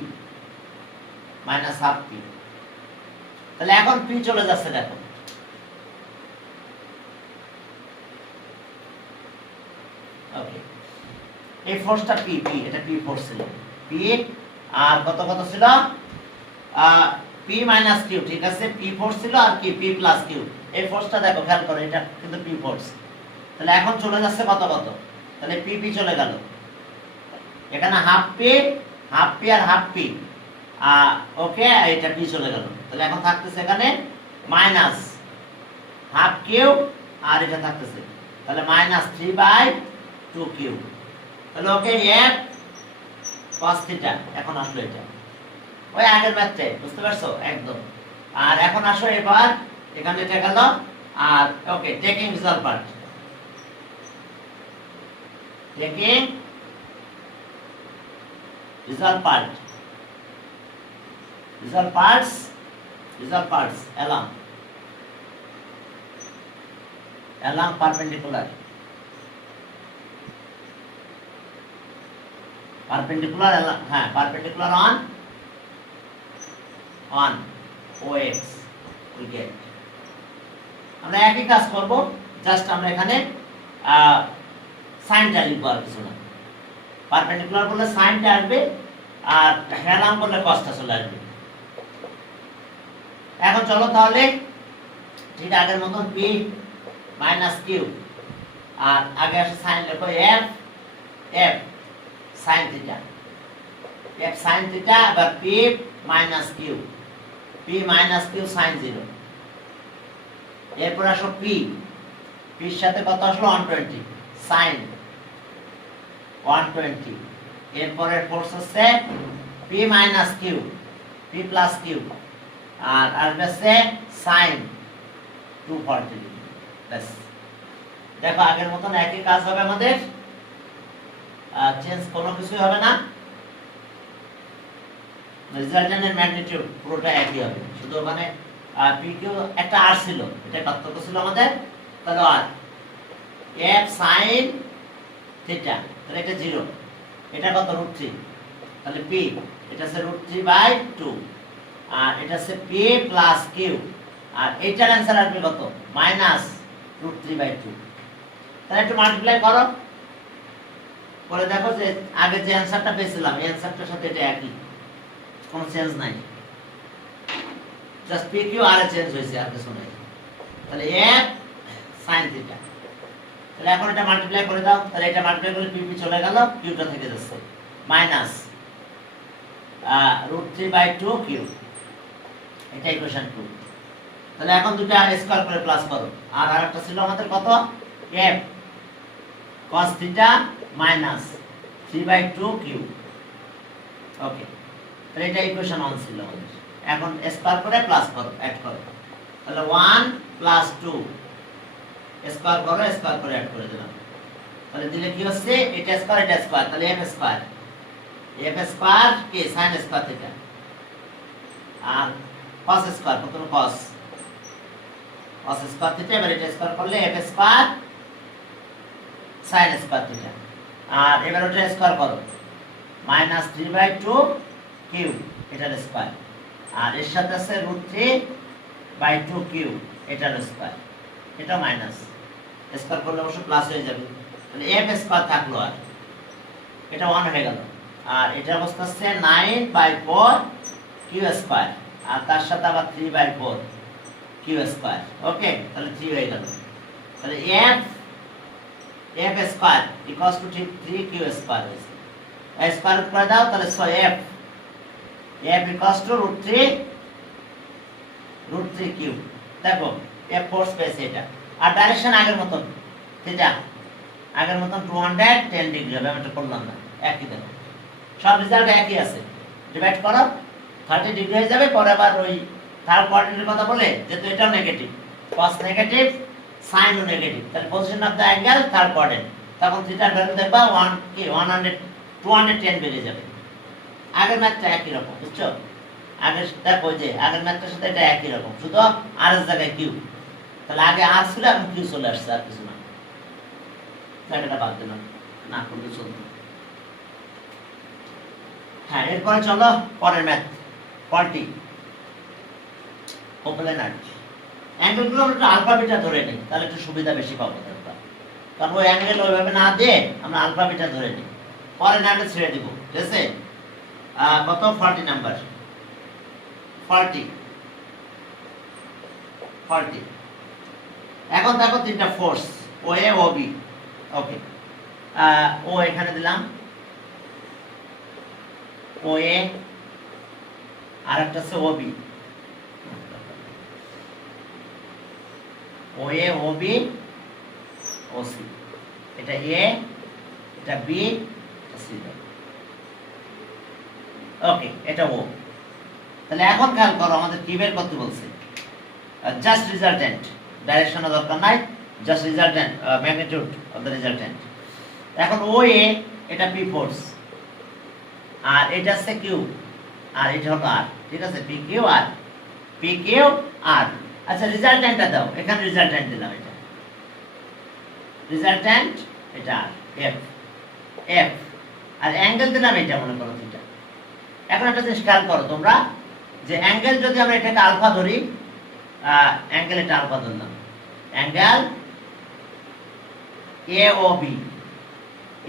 minus half P, তাহলে এখন পি চলে যাচ্ছে দেখো, ওকে এই ফোর্সটা পি এটা পি ফোর্স ছিল, পি আর কত ছিল পি মাইনাস কিউ, ঠিক আছে পি ফোর্স ছিল আর কি পি প্লাস কিউ, এই ফোর্সটা দেখো খেয়াল করো এটা কিন্তু পি ফোর্স, তাহলে এখন চলে যাচ্ছে কত তাহলে পি চলে গেল, এখানে half P R half P, ওকে এটা পি চলে গেল, তাহলে এখন থাকতেছে এখানে মাইনাস হাফ কিউ আর এটা থাকতেছে, তাহলে মাইনাস 3/2 কিউ, তাহলে ওকে এফ cos থিটা এখন আসলো, এটা ওই আগের ম্যাথে বুঝতে পারছো একদম, আর এখন আসো এবার এখানে এটা গেল, আর okay taking result part, taking result parts along perpendicular on OX we get, আমরা একই কাজ করব, জাস্ট আমরা এখানে সাইনটা লিখব আর কিছু না, পারপেন্ডিকুলার বললে সাইনটা আসবে আর হেলাম বললে কসটা চলে আসবে। এখন চলো তাহলে ঠিক আগের মতন পি মাইনাস কিউ, আর আগে আসে সাইন লেখো এফ সাইন থিটা, আবার পি মাইনাস কিউ সাইন 0, এরপর আসো পির সাথে কত আসলো 120, sin 120, এরপরের ফোর্স হচ্ছে p minus q, p plus q, আর আসবে হচ্ছে sin 240 ডিগ্রি। ব্যাস, দেখো আগের মতন একই কাজ হবে আমাদের, চেঞ্জ কোনো কিছুই হবে না, রেজাল্টেন্টের ম্যাগনিটিউড পুরোটা একই হবে, শুধু ওখানে pq একটা r ছিল, এটা পার্থক্য ছিল আমাদের, তাহলে আর f sin থিটা, তাহলে এটা 0, এটা কত √3, তাহলে p এটা হচ্ছে √3/2, আর এটা হচ্ছে p প্লাস q, আর এইটার অ্যানসার আসবে কত -√3/2। তাহলে একটু মাল্টিপ্লাই করো, করে দেখো যে আগে যে অ্যানসারটা পেয়েছিলাম এই অ্যানসারটার সাথে এটা একই, কোনো চেঞ্জ নাই, জাস্ট pq আর চেঞ্জ হয়েছে, আর কিছু নাই। তাহলে f sin থিটা, তাহলে এখন এটা মাল্টিপ্লাই করে দাও, তাহলে এটা মাল্টিপ্লাই করলে pp চলে গেল, qটা থেকে যাচ্ছে মাইনাস √3/2q, এটা ইকুয়েশন 2। তাহলে এখন দুটো স্কয়ার করে প্লাস করো, আর আরেকটা ছিল আমাদের কত f cos theta minus 3/2q। ওকে, তাহলে এটা ইকুয়েশন 1 ছিল আমাদের, এখন স্কয়ার করে প্লাস করো, অ্যাড করো, তাহলে 1 প্লাস 2 স্কয়ার করো, স্কয়ার করে অ্যাড করে দিলাম, তাহলে দিলে কি হচ্ছে এটা স্কয়ার এটা স্কয়ার, তাহলে f স্কয়ার কি sin স্কয়ার থিটা, আর cos স্কয়ার কত cos স্কয়ার থিটা, এবার এটা স্কয়ার করলে f square sin square theta, আর এবার ওটা স্কয়ার করো -3/2q এটার স্কয়ার, আর এর সাথে আছে √3/2q এটার স্কয়ার, এটা মাইনাস, স্কয়ার করলে অবশ্য প্লাস হয়ে যাবে, তাহলে f স্কয়ার থাকলো, আর এটা 1 হয়ে গেল, আর এটা অবস্থা হচ্ছে 9/4q স্কয়ার, আর তার সাথে আবার 3/4q স্কয়ার। ওকে, তাহলে 3 হয়ে গেল, তাহলে f স্কয়ার ইকুয়ালস টু ঠিক 3q স্কয়ার হয়েছে, স্কয়ার করে দাও, তাহলে f ইকুয়ালস টু √3q, দেখো f ফোর্স পেয়েছে এটা, আর ডাইরেকশন আগের মতন থিটা আগের মতন 210 ডিগ্রি হবে, আমি এটা করলাম না, একই দেখো সব রেজাল্ট একই আছে, ডিভাইড করো 30 ডিগ্রি হয়ে যাবে, পরে আবার ওই থার্ড কোয়াড্রেন্টের কথা বলে যেহেতু এটাও নেগেটিভ, cos নেগেটিভ sin ও নেগেটিভ, তাহলে position of the angle third quadrant, তখন থিটার ভ্যালু দেখবা 210 বেড়ে যাবে। আগের ম্যাথটা একই রকম, বুঝছো, আগের দেখো যে আগের ম্যাথটার সাথে এটা একই রকম, শুধু আর এর জায়গায় কিউ, তাহলে আগে আর ছিল এখন কিউ চলে আসছে, আর কিছু না, জায়গাটা বাদ দিলাম, না করলে চলতো। হ্যাঁ, এরপরে চলো পরের ম্যাথ 40 কোপ্লেনার। অ্যাঙ্গেলগুলো আমরা একটু আলফা বিটা ধরে নিই, তাহলে একটু সুবিধা বেশি পাবো, কারণ ওই অ্যাঙ্গেল ওইভাবে না দিয়ে আমরা আলফা বিটা ধরে নিই, পরের ম্যাথে ছেড়ে দিব, ঠিক আছে। কত 40 নাম্বার, 40 এখন দেখো তিনটা ফোর্স ও এ ও বি। ওকে, ও এখানে দিলাম, ও এ, আর একটা হচ্ছে ও বি, ও এ ও বি ও সি, এটা এ এটা বি সি, ওকে এটা ও। তাহলে এখন খেয়াল করো আমাদের কি বের করতে বলছে, জাস্ট রেজাল্টেন্ট, ডাইরেকশনের দরকার নাই, just resultant magnitude of the resultant. এখন ও এ এটা পি ফোর্স, আর এটা হচ্ছে কিউ, আর এটা হলো আর, ঠিক আছে, P Q R, P Q R. আচ্ছা রেজাল্টেন্টটা দাও, এখানে রেজাল্টেন্ট দিলাম, এটা রেজাল্টেন্ট, এটা এফ এফ, আর অ্যাঙ্গেল দিলাম এটা মনে করো থিটা। এখন একটা জিনিস খেয়াল করো তোমরা, যে অ্যাঙ্গেল যদি আমরা এটাকে আলফা ধরি, অ্যাঙ্গেল এটা আলফা ধরলাম, angle A O B,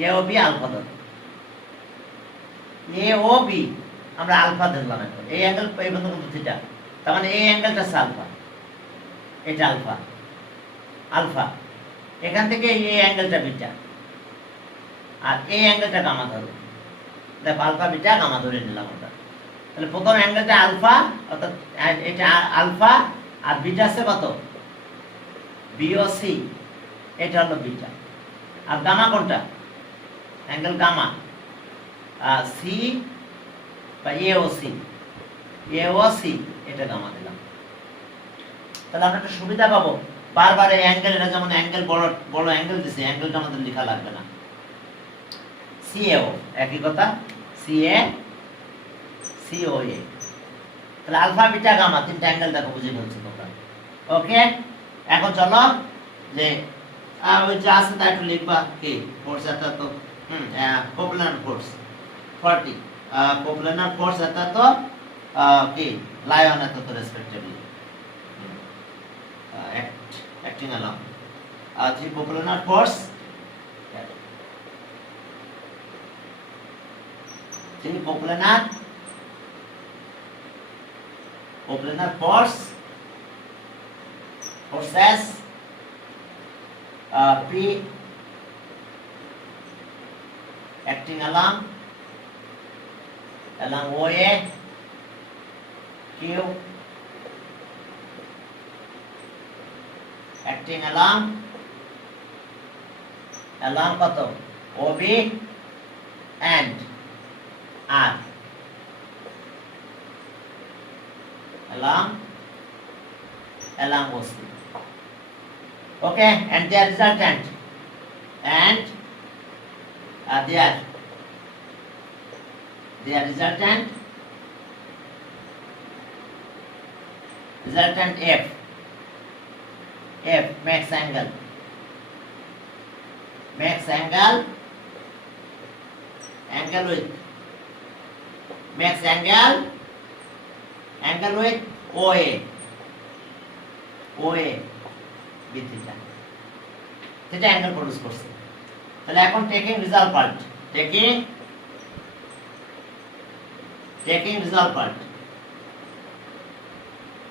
A O B alpha ধর, এ ও বি আমরা আলফা ধরলাম, এখন এই অ্যাঙ্গেল এই বন্ধু কিন্তু থিটা, তার মানে এই অ্যাঙ্গেলটা হচ্ছে আলফা, এটা আলফা, আলফা এখান থেকে এই অ্যাঙ্গেলটা বিটা, আর এই অ্যাঙ্গেলটা গামা ধরো, দেখো আলফা বিটা গামা ধরে নিলাম আমরা। তাহলে প্রথম অ্যাঙ্গেলটা আলফা, অর্থাৎ এটা আলফা, আর বিটা আছে কত বিও সি, এটা হলো বিটা, আর গামা কোনটা? অ্যাঙ্গেল গামা সি বা এওসি, এওসি এটা গামা দিলাম। তাহলে আমরা একটা সুবিধা পাবো, বারবার এই অ্যাঙ্গেল, এটা যেমন অ্যাঙ্গেল বড় বড় অ্যাঙ্গেল দিছে, অ্যাঙ্গেলটা আমাদের লেখা লাগবে না। সিএও একই কথা, সিএ সিওএ। তাহলে আলফা বিটা গামা তিনটা অ্যাঙ্গেল দেখো, বুঝে ফেলছো তোমরা। ওকে, এখন চলো যে ওই যে আছে তা একটু লিখবা কি ফোর্স এটা তো কোপ্লানার ফোর্স 40, কোপ্লানার ফোর্স এটা তো কি লায়ন এটা তো respectively acting along three coplanar force, three coplanar force forces P acting along OA, Q acting along কত OB and R, along OC. Okay, and their resultant and their resultant F max angle with max angle with OA B theta, theta angle produce করছে। তাহলে এখন taking result part, taking result part,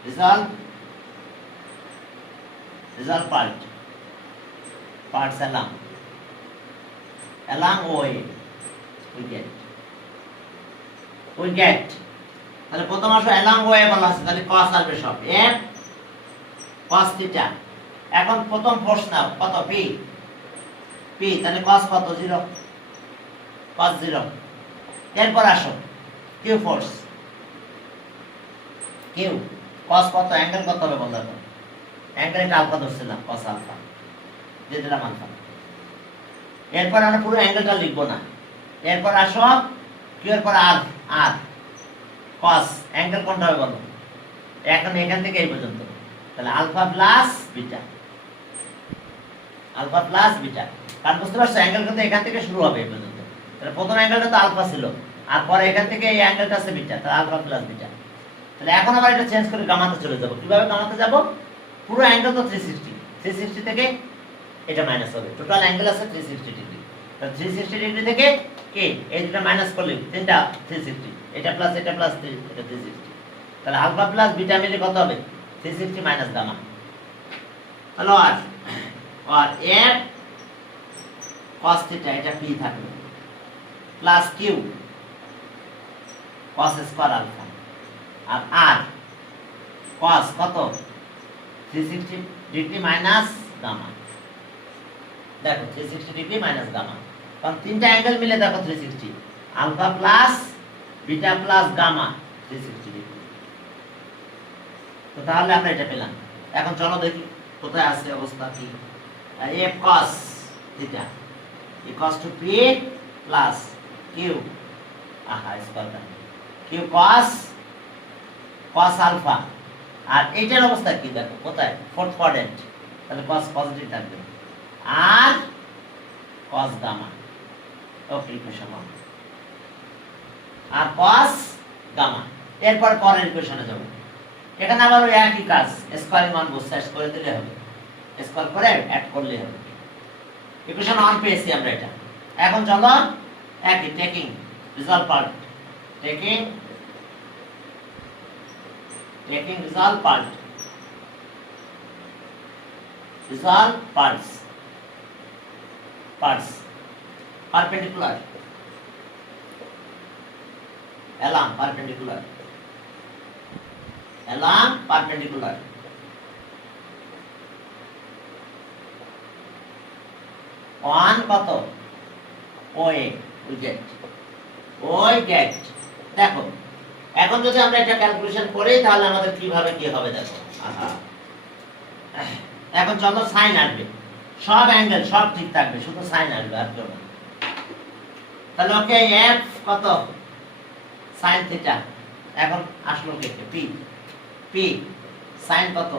result parts along OA we get তাহলে প্রথম আসো along OA বলা আছে, তাহলে cos আসবে সব f cos theta। এখন প্রথম ফোর্স নাও কত p, তাহলে cos কত 0, cos 0। এরপর আসো q ফোর্স, q cos কত, অ্যাঙ্গেল কত হবে বলো তো, অ্যাঙ্গেল এটা আলফা ধরছিলাম, cos আলফা দিয়ে দিলাম আলফা। এরপর আমরা পুরো অ্যাঙ্গেলটা লিখবো না, এরপর আসো q এর পর r cos, অ্যাঙ্গেল কোনটা হবে বলো, এখন এখান থেকে এই পর্যন্ত, তাহলে আলফা প্লাস বিটা, কারণ বুঝতে পারছো অ্যাঙ্গেল কিন্তু এখান থেকে শুরু হবে এই পর্যন্ত। তাহলে প্রথম অ্যাঙ্গেলটা তো আলফা ছিল, আর পরে এখান থেকে এই অ্যাঙ্গেলটা আছে বিটা, তাহলে আলফা প্লাস বিটা। তাহলে এখন আবার এটা চেঞ্জ করে গামাতে চলে যাব। কিভাবে গামাতে যাব? পুরো অ্যাঙ্গেল তো 360 থেকে এটা মাইনাস হবে, টোটাল অ্যাঙ্গেল আছে 360 ডিগ্রি। তাহলে 360 ডিগ্রি থেকে কি এই দুটো মাইনাস করলে তিনটা 360, এটা প্লাস এটা 360। তাহলে আলফা প্লাস বিটা মিলে কত হবে 360 মাইনাস গামা। হলো আর f cos থিটা এটা p থাকবে plus q cos square alpha, আর r cos কত 360 ডিগ্রি মাইনাস গামা। দেখো 360 ডিগ্রি মাইনাস গামা, কারণ তিনটা অ্যাঙ্গেল মিলে দেখো 360, alpha plus beta plus gamma 360 degree. তো তাহলে আমরা এটা পেলাম। এখন চলো দেখি কোথায় আছে অবস্থা কি। f cos থিটা equals to p plus q square q cos alpha, আর এইটার অবস্থা কি দেখো কোথায়, ফোর্থ কোয়াড্রেন্ট, তাহলে cos পজিটিভ থাকবে আর cos গামা। ওকে, ইকুয়েশন 1 আর cos গামা। এরপর পরের ইকুয়েশনে যাব। এখানে আবার ওই একই কাজ, স্কয়ারিং মান বসাইস করে দিলে হবে, স্কয়ার করে অ্যাড করলে হবে। ইকুয়েশন 1 পেয়েছি আমরা এটা। এখন চলো একই taking result part, taking result part, result parts perpendicular along perpendicular one কত ওয়ে উইকেট উইকেট। দেখো এখন যদি আমরা এটা ক্যালকুলেশন করি তাহলে আমাদের কিভাবে কি হবে দেখো। আহা, এখন চলো সাইন আসবে, সব অ্যাঙ্গেল সব ঠিক থাকবে, শুধু সাইন আসবে আর কেউ না। তাহলে ওকে এফ কত সাইন থিটা, এখন আসলো কে পি, পি সাইন কত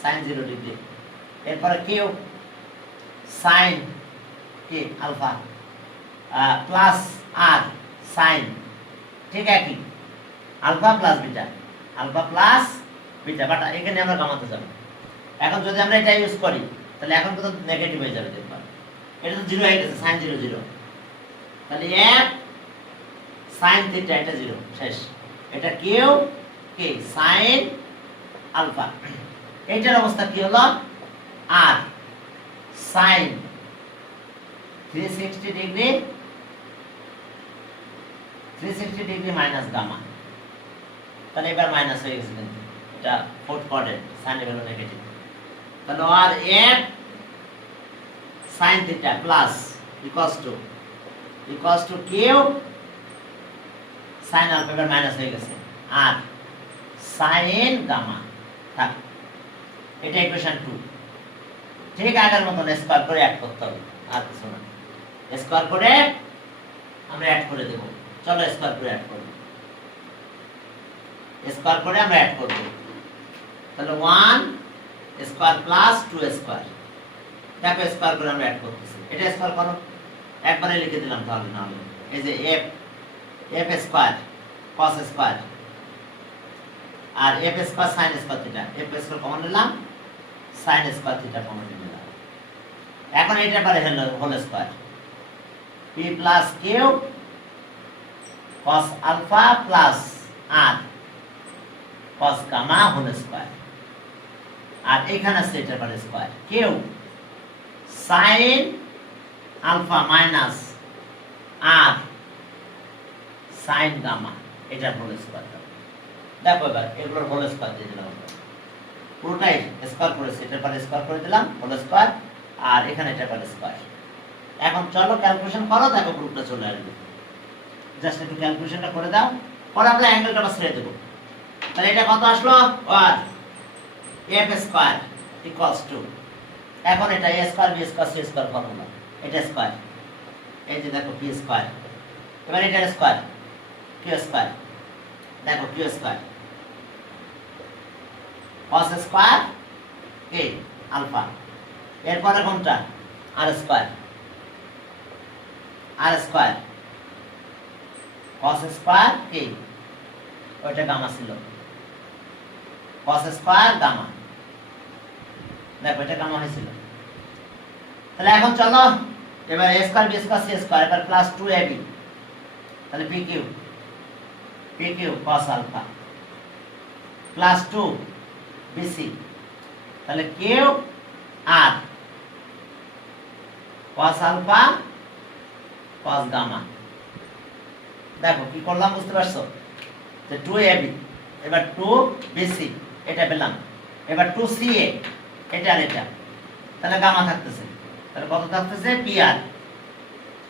সাইন 0 ডিগ্রি, এরপরে কিউ সাইন কি আলফা প্লাস আর সাইন, ঠিক একই alpha plus beta, alpha plus beta, but এখানে আমরা গামাতে যাব। এখন যদি আমরা এটা ইউজ করি তাহলে এখন তো নেগেটিভ হয়ে যাবে, দেখবা এটা তো 0 হয়ে গেছে, সাইন 0 0, তাহলে এফ সাইন থিটা এটা 0 শেষ, এটা কিউ কি সাইন আলফা। এইটার অবস্থা কি হলো আর sine 360 degree, 360 degree minus gamma, তাহলে এবার মাইনাস হয়ে গেছে, কিন্তু এটা fourth quadrant, sine value negative, তাহলে আর F sine theta plus equals to Q sine alpha, এবার মাইনাস হয়ে গেছে আর সাইন গামা থাক, এটা ইকুয়েশন 2। ঠিক আগের মতন স্কয়ার করে অ্যাড করতে হবে, আর কিছু না, স্কয়ার করে আমরা অ্যাড করে দেব। চলো স্কয়ার করে অ্যাড করব, স্কয়ার করে আমরা অ্যাড করব, তাহলে 1 স্কয়ার প্লাস 2 স্কয়ার, দেখো স্কয়ার করে আমরা অ্যাড করতেছি, এটা স্কয়ার করো, একবারে লিখে দিলাম তাহলে না হলে, এই যে এফ স্কয়ার cos স্কয়ার আর F square sin square theta, F square common নিলাম, sin স্কয়ার থিটা কমন নিলাম। এখন এটার পরে হলো whole square, p plus Q cos alpha plus R cos gamma whole square, আর এখানে আছে এটার পরে square Q sin alpha minus R sin gamma, এটা হোল স্কয়ার। দেখো এবার এগুলোর হোল স্কয়ার দিয়ে দিলাম, পুরোটাই স্কয়ার করেছি, এটার পরে স্কয়ার করে দিলাম হোল স্কয়ার, আর এখানে এটার পরে স্কয়ার। এখন চলো ক্যালকুলেশন করো, দেখো গ্রুপটা চলে আসবে, জাস্ট একটু ক্যালকুলেশনটা করে দাও, পরে আমরা অ্যাঙ্গেলটা ছেড়ে দেব। তাহলে এটা কত আসলো আর এফ স্কয়ার ইকুয়ালস টু, এখন এটা A square B square C square formula, এটা স্কয়ার, এই যে দেখো পি স্কয়ার, এবার এটা স্কয়ার কিউ স্কয়ার, দেখো কিউ স্কয়ার cos স্কয়ার এ আলফা, এরপরে কোনটা R square, R square cos square এ, ওইটা গামা ছিল, cos স্কয়ার গামা, দেখো এটা গামা হয়েছিল। তাহলে এখন চলো এবার a square b square c square, এবার প্লাস 2ab, তাহলে pq cos alpha plus 2 bc, তাহলে q আর cos আলফা cos গামা। দেখো কি করলাম বুঝতে পারছো, যে 2ab এবার 2bc এটা পেলাম, এবার 2ca এটা আর এটা, তাহলে গামা থাকতেছে, তাহলে কত থাকতেছে পি আর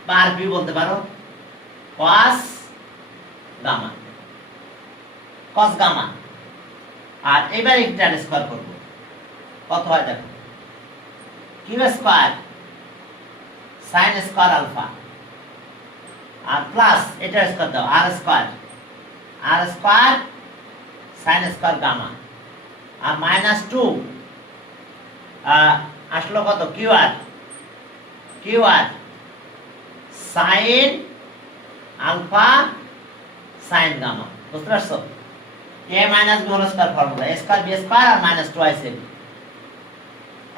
বা আর পি বলতে পারো, cos গামা, cos গামা, আর এবার এটা স্কয়ার করব, কত হয় দেখো Q square sin square alpha আর প্লাস এটা স্কয়ার দাও R square sin square gamma, আর মাইনাস 2 আসলো কত Q R sin alpha sin gamma, বুঝতে পারছো? a minus b whole square formula, a square b square আর মাইনাস 2ac।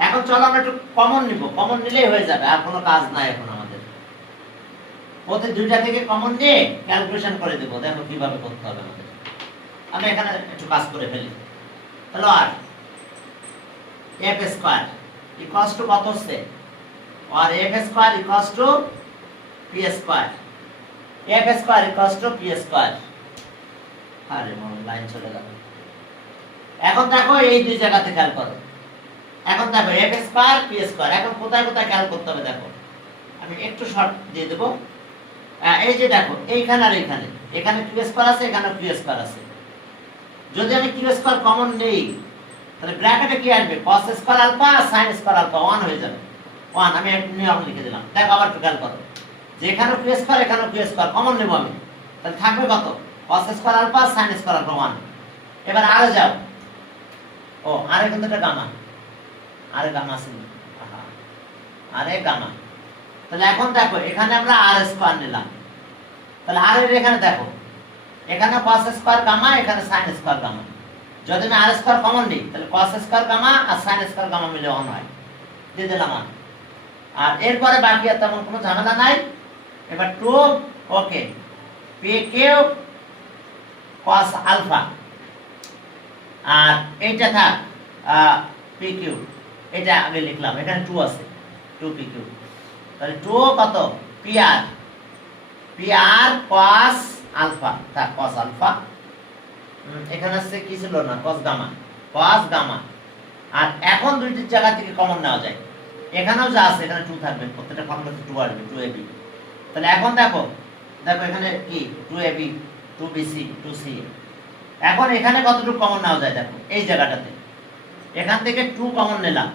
এখন চলো আমরা একটু কমন নিব, কমন নিলেই হয়ে যাবে, আর কোনো কাজ নাই এখন আমাদের, প্রতি দুইটা থেকে কমন নিয়ে ক্যালকুলেশন করে দেব, দেখো কিভাবে করতে হবে আমাদের। আমি এখানে একটু কাজ করে ফেলি, তাহলে আর f স্কয়ার ইকুয়ালস টু কত হচ্ছে, আর f square equals two p square, f square equals two p square. আরে মনে লাইন চলে গেল। এখন দেখো এই দুই জায়গাতে খেয়াল করো, এখন দেখো f স্কয়ার p স্কয়ার, এখন কোথায় কোথায় খেয়াল করতে হবে দেখো, আমি একটু শর্ট দিয়ে দেব। এই যে দেখো এইখানে আর এইখানে, এখানে q স্কয়ার আছে, এখানে q স্কয়ার আছে। যদি আমি q স্কয়ার কমন নেই তাহলে ব্র্যাকেটে কি আসবে, cos square alpha sin square alpha 1 হয়ে যাবে 1। আমি একটা নিয়ম লিখে দিলাম, দেখো আবার খেয়াল করো যে এখানে q স্কয়ার, এখানে q স্কয়ার কমন নেব আমি, তাহলে থাকবে কত, cos square alpha sin square alpha 1। এবার আরে যাও, ও আরে কিন্তু এটা গামা, আরে গামা আছে, আরে গামা। তাহলে এখন দেখো এখানে আমরা আর স্কয়ার নিলাম, তাহলে আর এর এখানে দেখো এখানে cos স্কয়ার গামা, এখানে sin স্কয়ার গামা। যদি আমি আর স্কয়ার কমন নিই তাহলে cos স্কয়ার গামা আর sin স্কয়ার গামা মিলে 1 হয়, দিয়ে দিলাম। আর এরপরে বাকি আর তেমন কোনো ঝামেলা নাই। এবার 2 ওকে pq cos আলফা, আর এইটা থাক pq, এটা আগে লিখলাম, এখানে 2 আছে 2pq, তাহলে 2 কত pr cos আলফা, থাক cos আলফা। এখানে আছে কি ছিল না, cos গামা, cos গামা। আর এখন দুইটির জায়গা থেকে কমন নেওয়া যায়, এখানেও যা আছে এখানে 2 থাকবে, প্রত্যেকটা ফর্মুলাতে 2 আসবে 2ab। তাহলে এখন দেখো দেখো এখানে কি 2ab 2bc 2ca। এখন এখানে কতটুকু কমন নেওয়া যায় দেখো, এই জায়গাটাতে এখান থেকে 2 কমন নিলাম,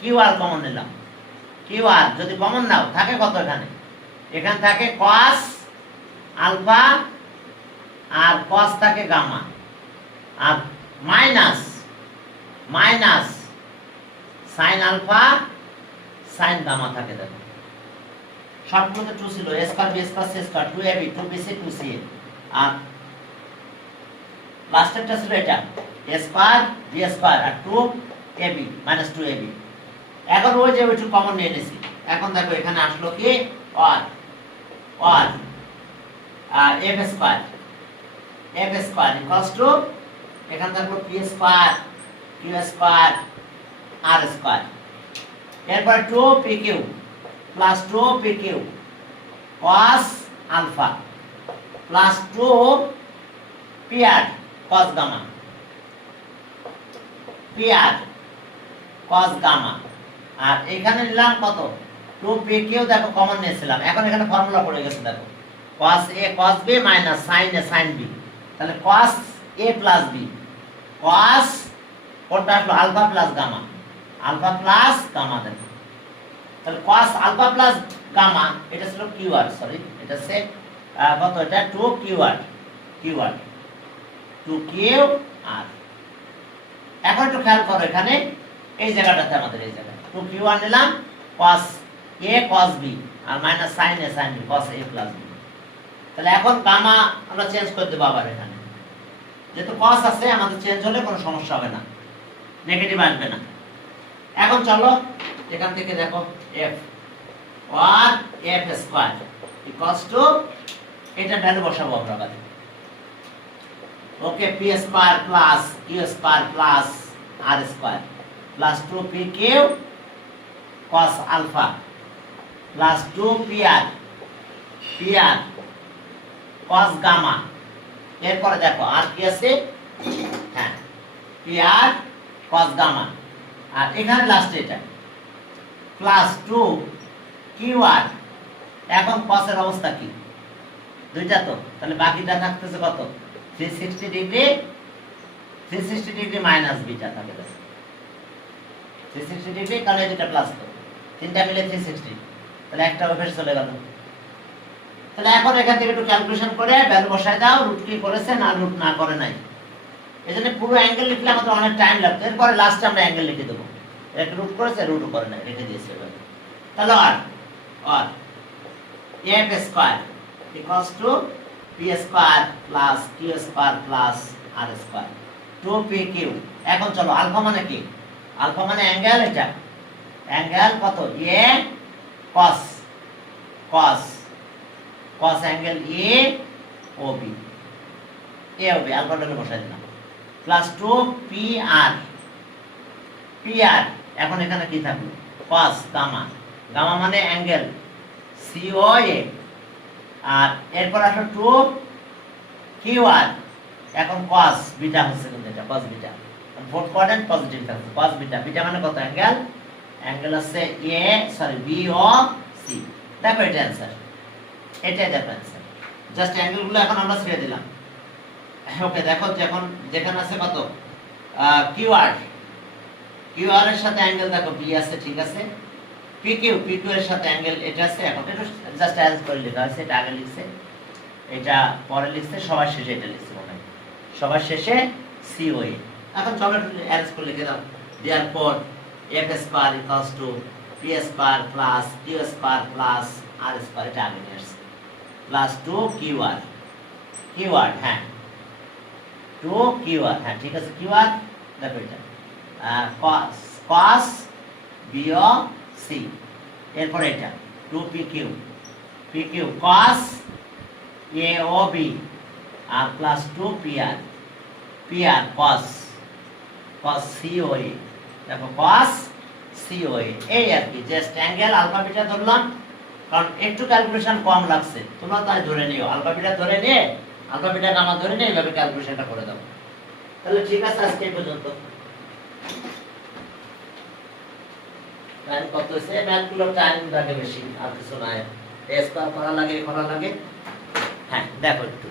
qr কমন নিলাম, qr যদি কমন নাও থাকে কত, এখানে থাকে cos আলফা আর cos থাকে গামা, আর minus sin alpha sin gamma থাকে। দেখো সবগুলোতে 2 ছিল, a square b square c square 2ab 2bc 2ca, আর লাস্টেরটা ছিল এটা a স্কয়ার b স্কয়ার আর 2ab মাইনাস 2ab। এখন ওই যে ওইটু কমন নিয়ে নিয়েছি, এখন দেখো এখানে আসলো কি আর f স্কয়ার ইকুয়ালস টু, এখানে থাকলো p square q square r square, এরপর 2pq plus 2pq cos alpha plus 2pr cos gamma, pr cos gamma. আর এখানে নিলাম কত 2pq, দেখো কমন নিয়েছিলাম, এখন এখানে ফর্মুলা পড়ে গেছে দেখো, cos a cos b minus sin a sin b, তাহলে cos a plus b, cos কোনটা আসলো alpha plus gamma, alpha plus gamma. দেখো তাহলে cos আলফা প্লাস গামা, এটা ছিল qr, সরি এটা সে কত, এটা 2qr 2qr। এখন একটু খেয়াল করো এখানে এই জায়গাটাতে আমাদের এই জায়গা 2qr নিলাম, cos a cos b আর minus sin a sin b cos a plus b। তাহলে এখন গামা আমরা চেঞ্জ করে দেব আবার, এখানে যেহেতু cos আছে আমাদের চেঞ্জ হলে কোনো সমস্যা হবে না, নেগেটিভ আসবে না। এখন চলো এখান থেকে দেখো f স্কয়ার ইকুয়ালস টু, এটা ভ্যালু বসাবো আমরা বাদে, okay p square plus q square plus r square plus 2pq cos alpha plus 2pr cos gamma. এরপরে দেখো আর কি আছে, হ্যাঁ pr cos গামা, আর এখানে লাস্টে এটা প্লাস 2qr। এখন cos এর অবস্থা কি, দুইটা তো, তাহলে বাকিটা থাকতেছে কত 360 ডিগ্রি মাইনাস বিটা থাকে, 360 ডিগ্রি, কারণ এটা প্লাস, তো তিনটা মিলে 360, তাহলে একটা ওভার চলে গেল। তাহলে এখন এখান থেকে একটু ক্যালকুলেশন করে ভ্যালু বসায় দাও, রুট কি করেছে না রুট না করে নাই, এজন্য পুরো অ্যাঙ্গেল লিখলে আমাদের অনেক টাইম লাগবে, এরপরে লাস্টে আমরা অ্যাঙ্গেল লিখে দেবো, একটা রুট করেছে রুটও করে নাই, রেখে দিয়েছে। তাহলে আর f square equals two p square plus q square plus r square 2pq। এখন চলো আলফা মানে কি, আলফা মানে অ্যাঙ্গেল, এটা অ্যাঙ্গেল কত a cos angle a O b, আলফাটা বসাই দিলাম প্লাস 2pr, এখন এখানে কি থাকলো cos গামা মানে অ্যাঙ্গেল COA, আর এরপর আসলো 2qr, এখন cos বিটা হচ্ছে কিন্তু এটা cos beta, fourth quadrant positive থাকছে cos বিটা, বিটা মানে কত অ্যাঙ্গেল, অ্যাঙ্গেল আছে বি ও সি। দেখো এটা অ্যান্সার, এটাই দেখো অ্যান্সার। জাস্ট অ্যাঙ্গেলগুলো এখন আমরা ছেড়ে দিলাম। ওকে, দেখো এখন যেখানে আছে কত কিউআর, কিউআর এর সাথে অ্যাঙ্গেল দেখো বি আছে, ঠিক আছে। পিকিউ, পিকিউ এর সাথে অ্যাঙ্গেল এটা আছে। এখন একটু জাস্ট অ্যাজ করে লেখা আছে, এটা আগে লিখছে, এটা পরে লিখছে, সবার শেষে এটা লিখছে মনে হয়, সবার শেষে সিওএ। এখন চলো অ্যারেঞ্জ করে লিখে দাও। Therefore F square equals to P square plus Q square plus R square, এটা আগে নিয়ে আসছে, প্লাস 2 কিউআর, কিউআর হ্যাঁ 2 কিউআর, হ্যাঁ ঠিক আছে কিউআর। দেখো এটা cos cos বিয়োগ সি, এরপর এটা 2 PQ, PQ cos A O B আর plus 2 PR, PR cos cos COA. দেখো cos সিওএ, এই আর কি জাস্ট অ্যাঙ্গেল আলফা বিটা ধরলাম, কারণ একটু ক্যালকুলেশন কম লাগছে, তোমরা তাই ধরে নিও, আলফা বিটা ধরে নিয়ে, আলফা বিটা গামা ধরে নিয়ে এইভাবে ক্যালকুলেশনটা করে দাও। তাহলে ঠিক আছে, আজকে এই পর্যন্ত। টাইম কত হয়েছে? ম্যাথগুলো টাইম লাগে বেশি, আর কিছু নাই, টেস্ট করা লাগে, হ্যাঁ দেখো একটু